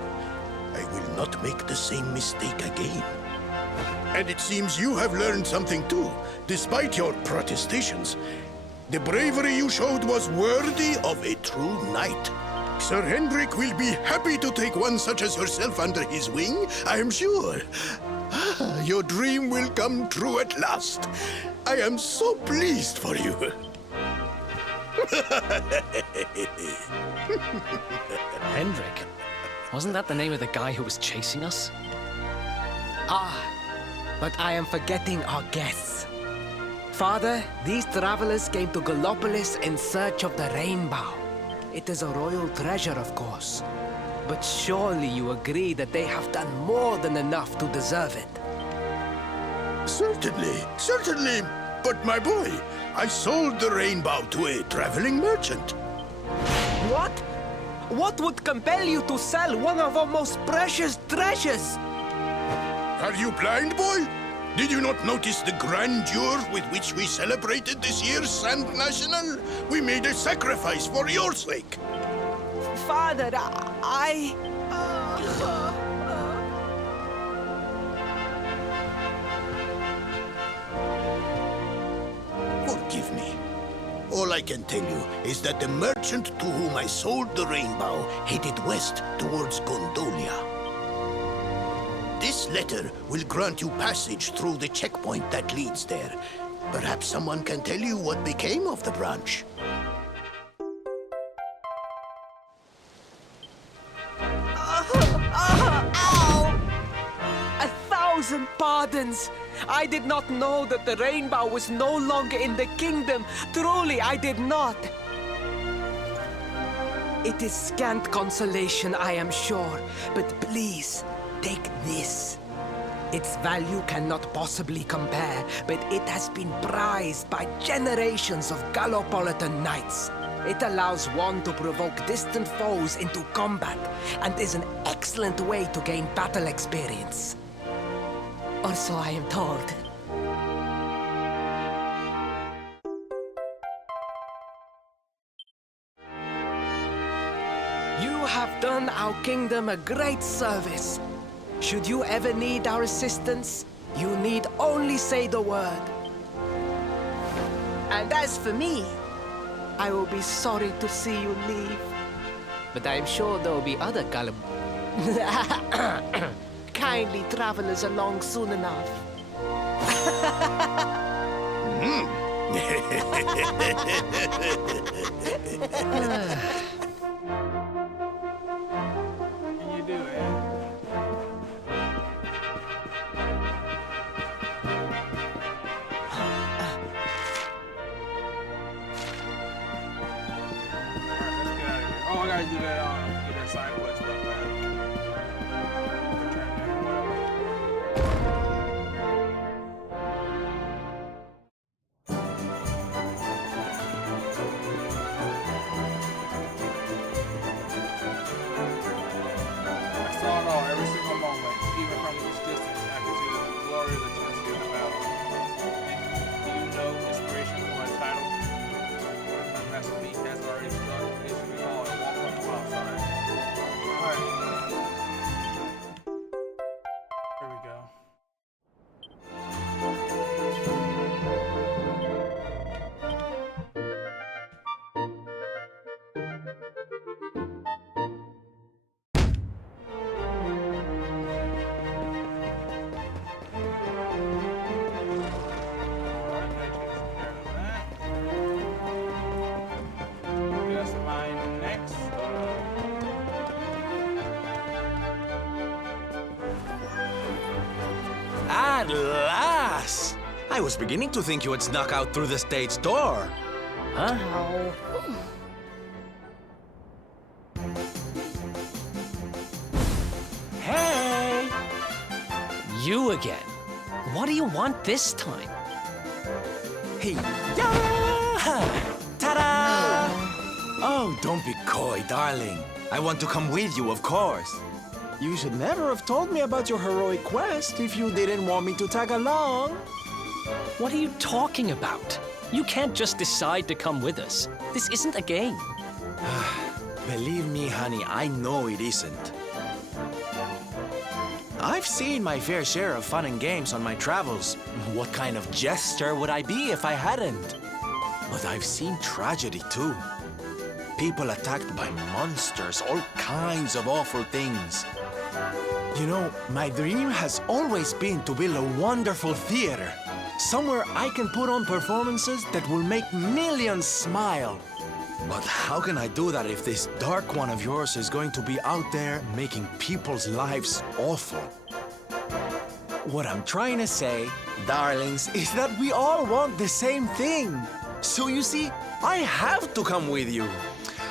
I will not make the same mistake again. And it seems you have learned something too, despite your protestations. The bravery you showed was worthy of a true knight. Sir Hendrik will be happy to take one such as yourself under his wing, I am sure. Your dream will come true at last. I am so pleased for you. Hendrik? Wasn't that the name of the guy who was chasing us? But I am forgetting our guests. Father, these travelers came to Gallopolis in search of the rainbow. It is a royal treasure, of course. But surely you agree that they have done more than enough to deserve it. Certainly, certainly. But my boy, I sold the rainbow to a traveling merchant. What? What would compel you to sell one of our most precious treasures? Are you blind, boy? Did you not notice the grandeur with which we celebrated this year's Sand National? We made a sacrifice for your sake. Father, Forgive me. All I can tell you is that the merchant to whom I sold the rainbow headed west towards Gondolia. This letter will grant you passage through the checkpoint that leads there. Perhaps someone can tell you what became of the branch. Ow! 1,000 pardons! I did not know that the rainbow was no longer in the kingdom. Truly, I did not. It is scant consolation, I am sure. But please, take this. Its value cannot possibly compare, but it has been prized by generations of Gallopolitan knights. It allows one to provoke distant foes into combat, and is an excellent way to gain battle experience. Or so I am told. You have done our kingdom a great service. Should you ever need our assistance, you need only say the word. And as for me, I will be sorry to see you leave. But I am sure there will be other kindly travelers along soon enough. Can you do it? Oh, I gotta do that, get that side quest stuff back. Return them or whatever. I saw it all, every single moment, even from this distance. I could see the glory of the intensity of the battle. And do you know inspiration for a title? My masterpiece has already struck. It should be called a walk on the wild side. Alright. Here we go. Just mine next. At last! I was beginning to think you had snuck out through the stage door. Huh? You again? What do you want this time? Hey, yeah! Ta-da! Oh, don't be coy, darling. I want to come with you, of course. You should never have told me about your heroic quest if you didn't want me to tag along. What are you talking about? You can't just decide to come with us. This isn't a game. Believe me, honey, I know it isn't. I've seen my fair share of fun and games on my travels. What kind of jester would I be if I hadn't? But I've seen tragedy too. People attacked by monsters, all kinds of awful things. You know, my dream has always been to build a wonderful theater. Somewhere I can put on performances that will make millions smile. But how can I do that if this dark one of yours is going to be out there making people's lives awful? What I'm trying to say, darlings, is that we all want the same thing. So you see, I have to come with you.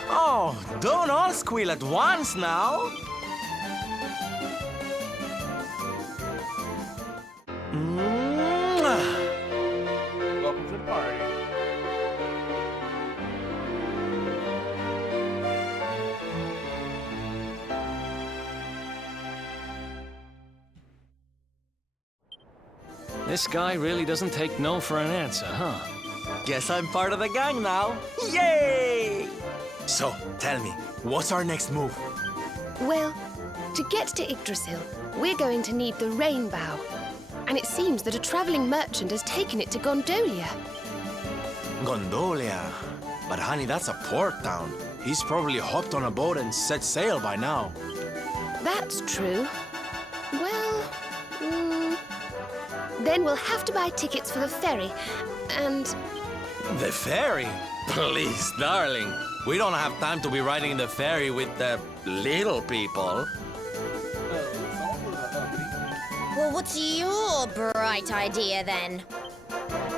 Oh, don't all squeal at once now. Welcome to the party. This guy really doesn't take no for an answer, huh? Guess I'm part of the gang now. Yay! So, tell me, what's our next move? Well, to get to Yggdrasil, we're going to need the rainbow. And it seems that a traveling merchant has taken it to Gondolia. Gondolia. But honey, that's a port town. He's probably hopped on a boat and set sail by now. That's true. Well, then we'll have to buy tickets for the ferry, and... The ferry? Please, darling. We don't have time to be riding the ferry with the little people. Well, what's your bright idea then?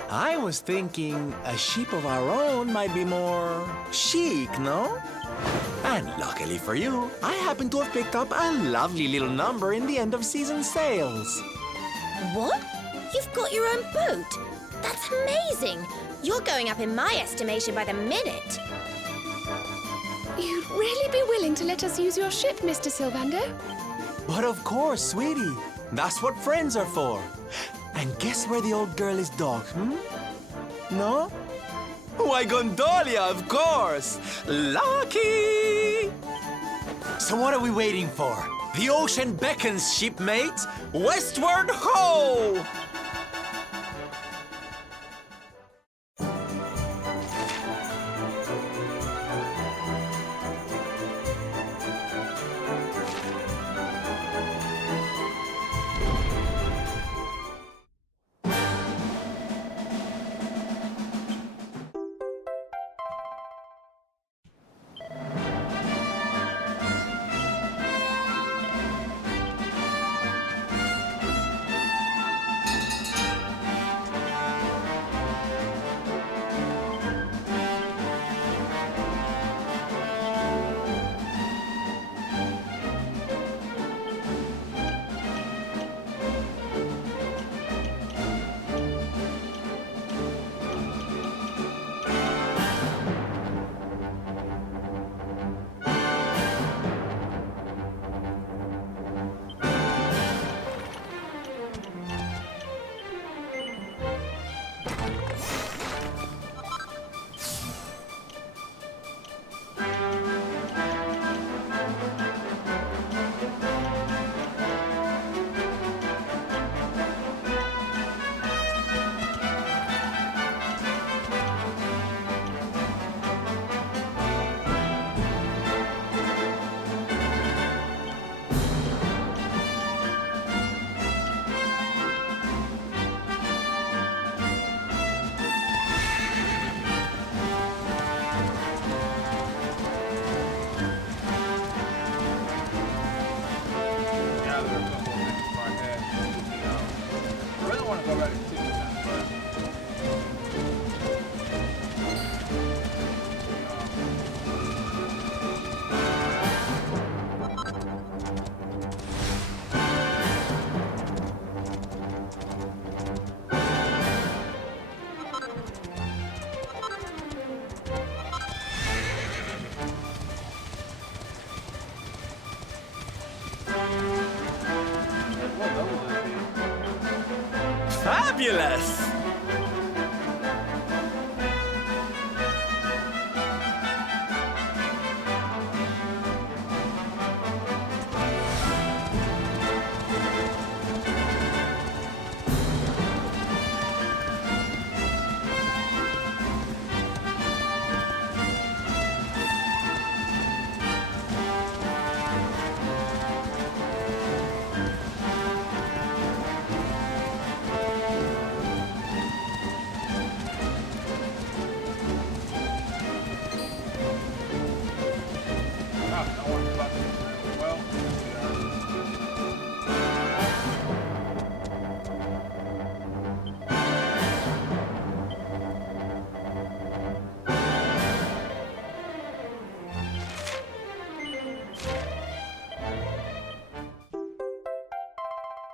I was thinking a ship of our own might be more chic, no? And luckily for you, I happen to have picked up a lovely little number in the end of season sales. What? You've got your own boat? That's amazing! You're going up in my estimation by the minute. You'd really be willing to let us use your ship, Mr. Sylvando? But of course, sweetie. That's what friends are for. And guess where the old girl is docked, No? Why, Gondolia, of course! Lucky! So what are we waiting for? The ocean beckons, shipmates! Westward ho! Fabulous!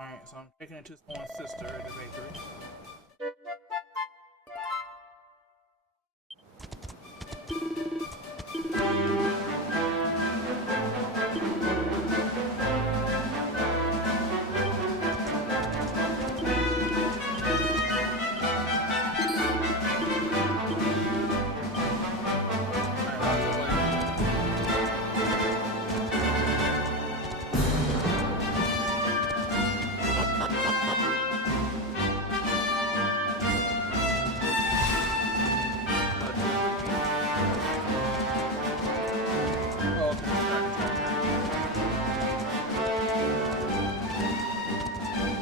Alright, so I'm taking it to someone's sister at the bakery.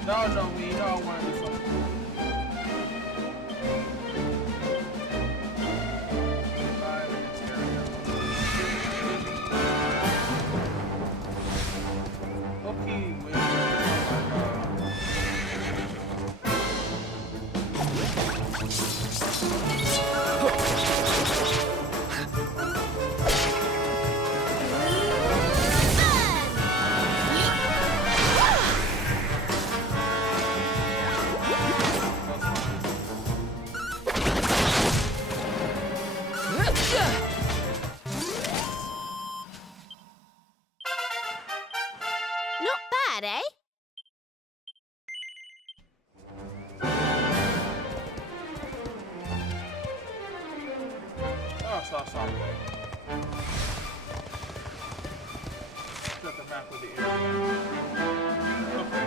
No, we don't want to do something. Okay, Not bad, eh? Oh, I saw something. Got the map of the area. Okay.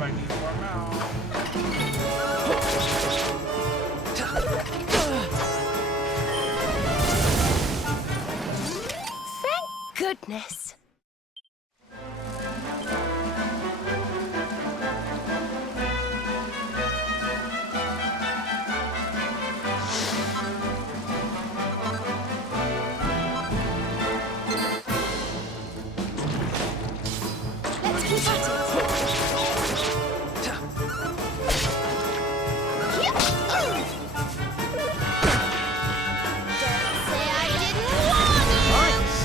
Everybody needs more now. Thank goodness. Let's keep at it. Don't say I didn't warn you!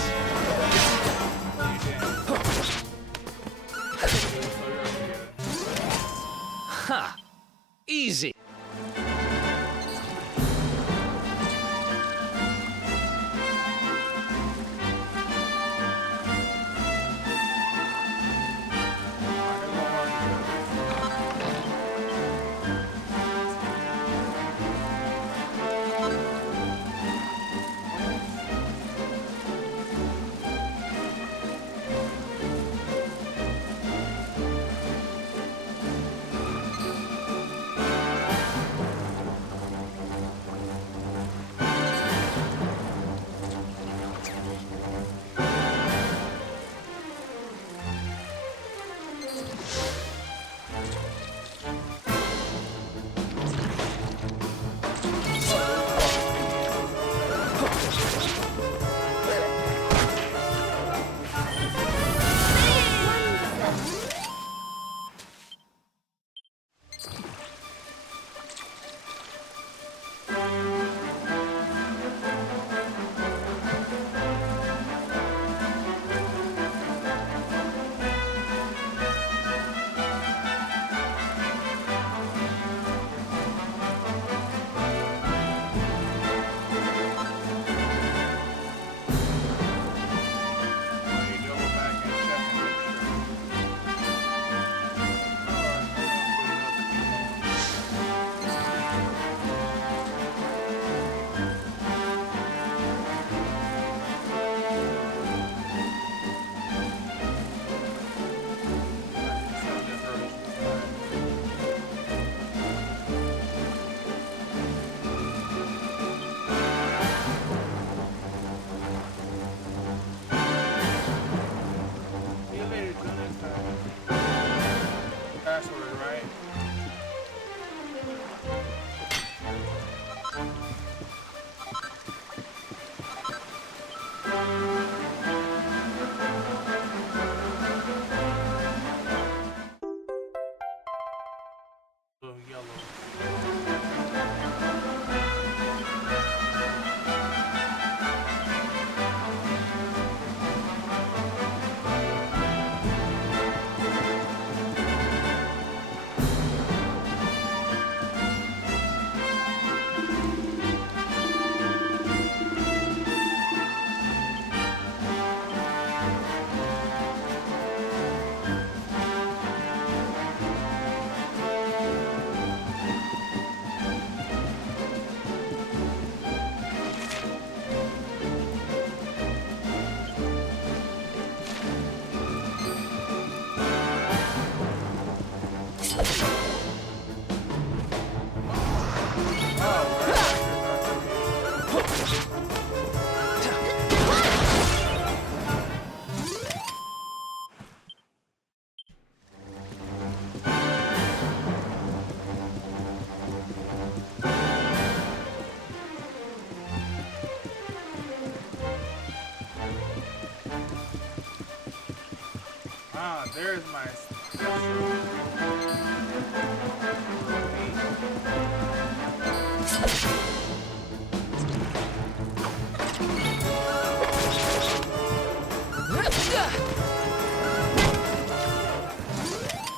Ah, there's my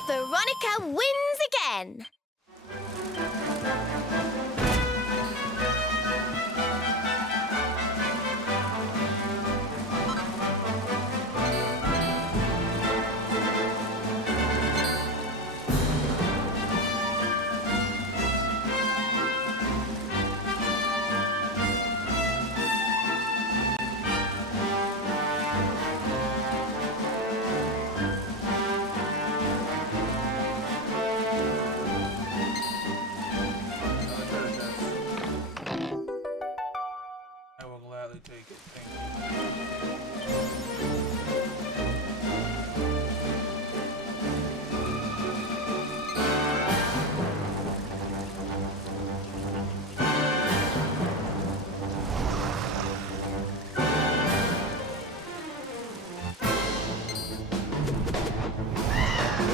Veronica wins again. I will gladly take it. Thank you.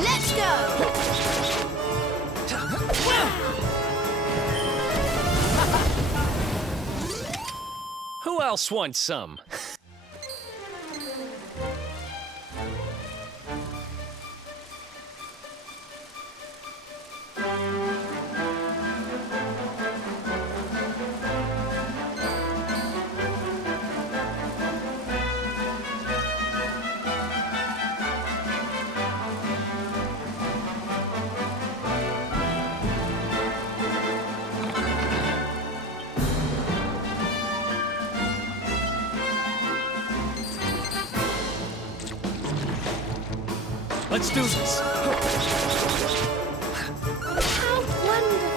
Let's go. Who else wants some? Let's do this. How wonderful.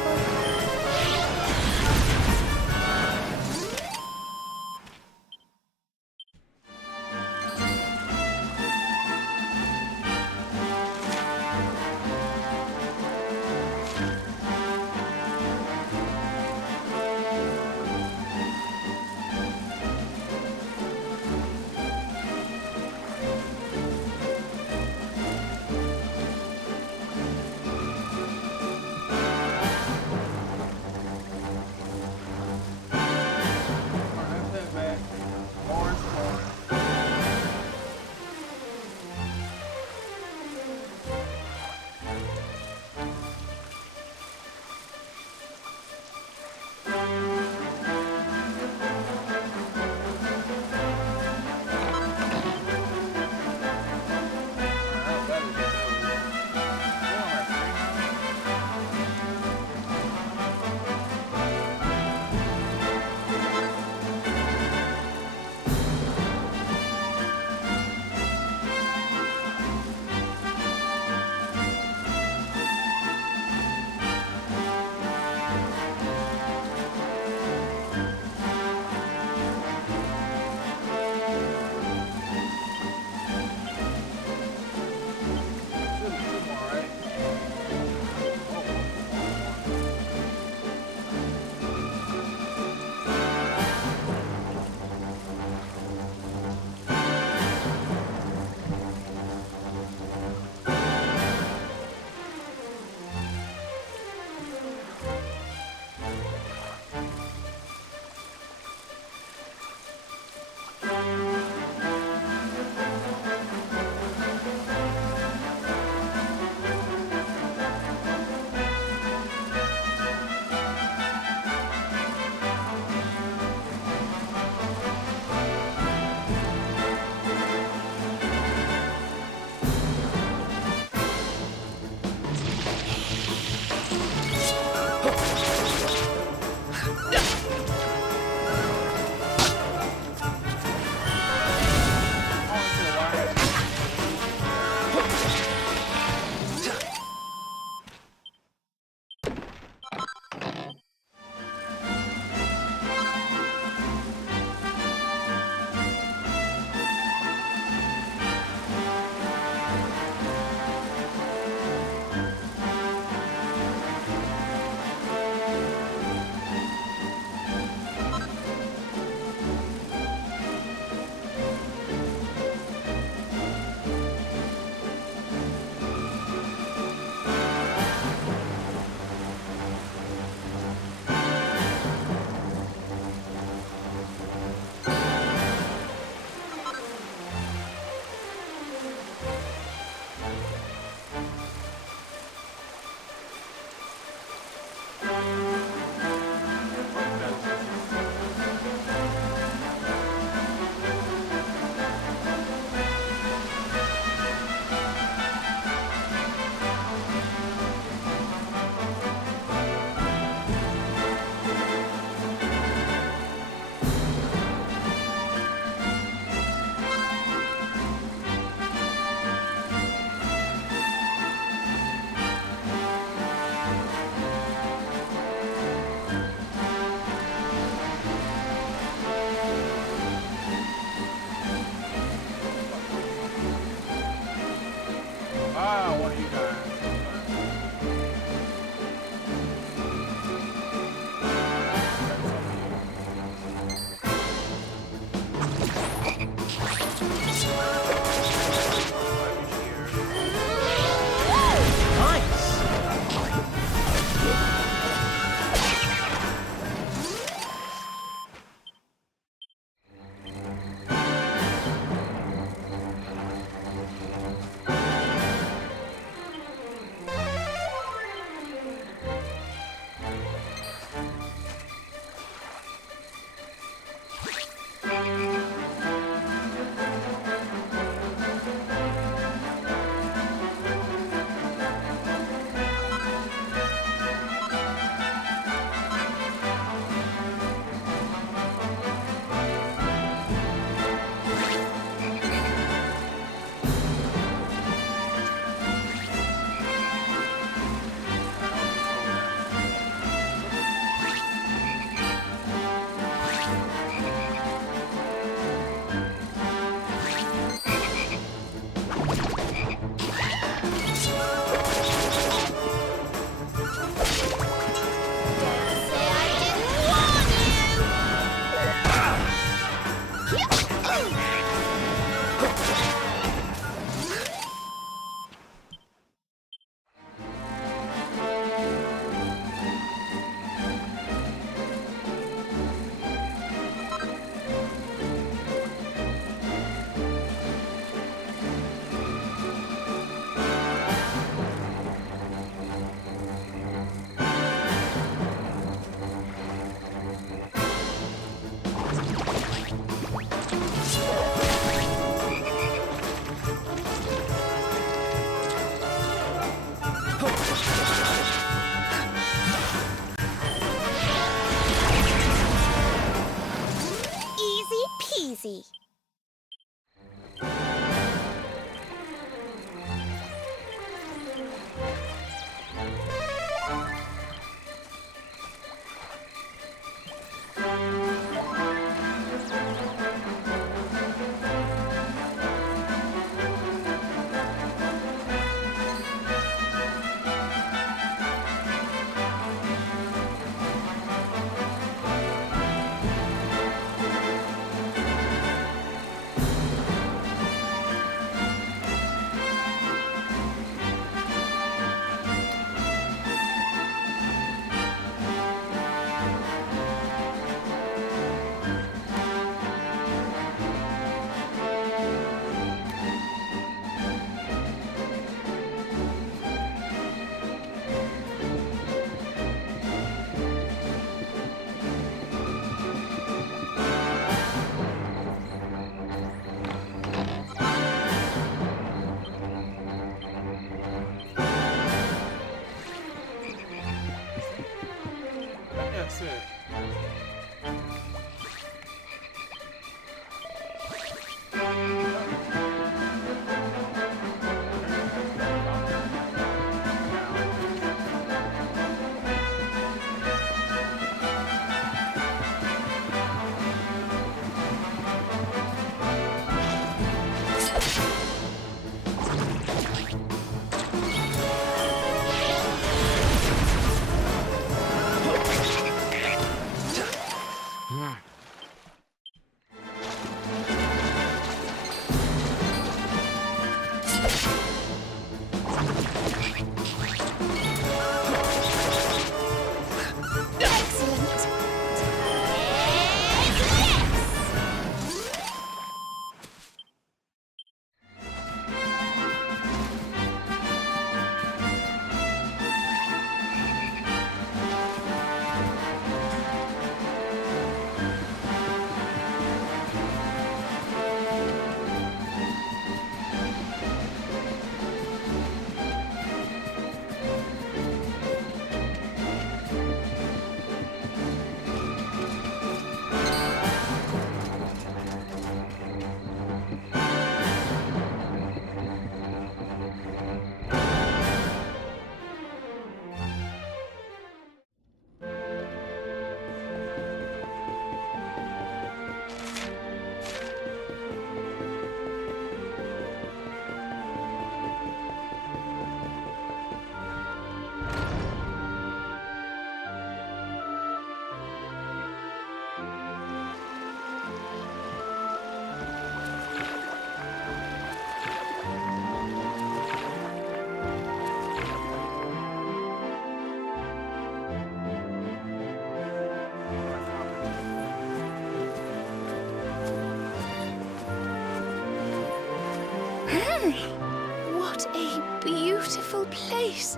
What a beautiful place.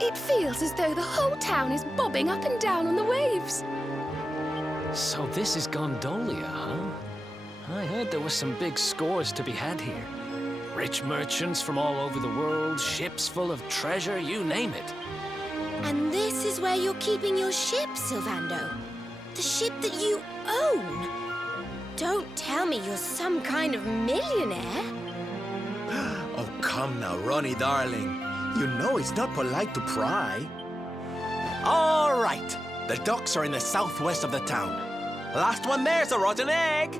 It feels as though the whole town is bobbing up and down on the waves. So this is Gondolia, huh? I heard there were some big scores to be had here. Rich merchants from all over the world, ships full of treasure, you name it. And this is where you're keeping your ship, Sylvando. The ship that you own. Don't tell me you're some kind of millionaire. Oh, come now, Ronnie, darling. You know it's not polite to pry. All right. The docks are in the southwest of the town. Last one there's a rotten egg.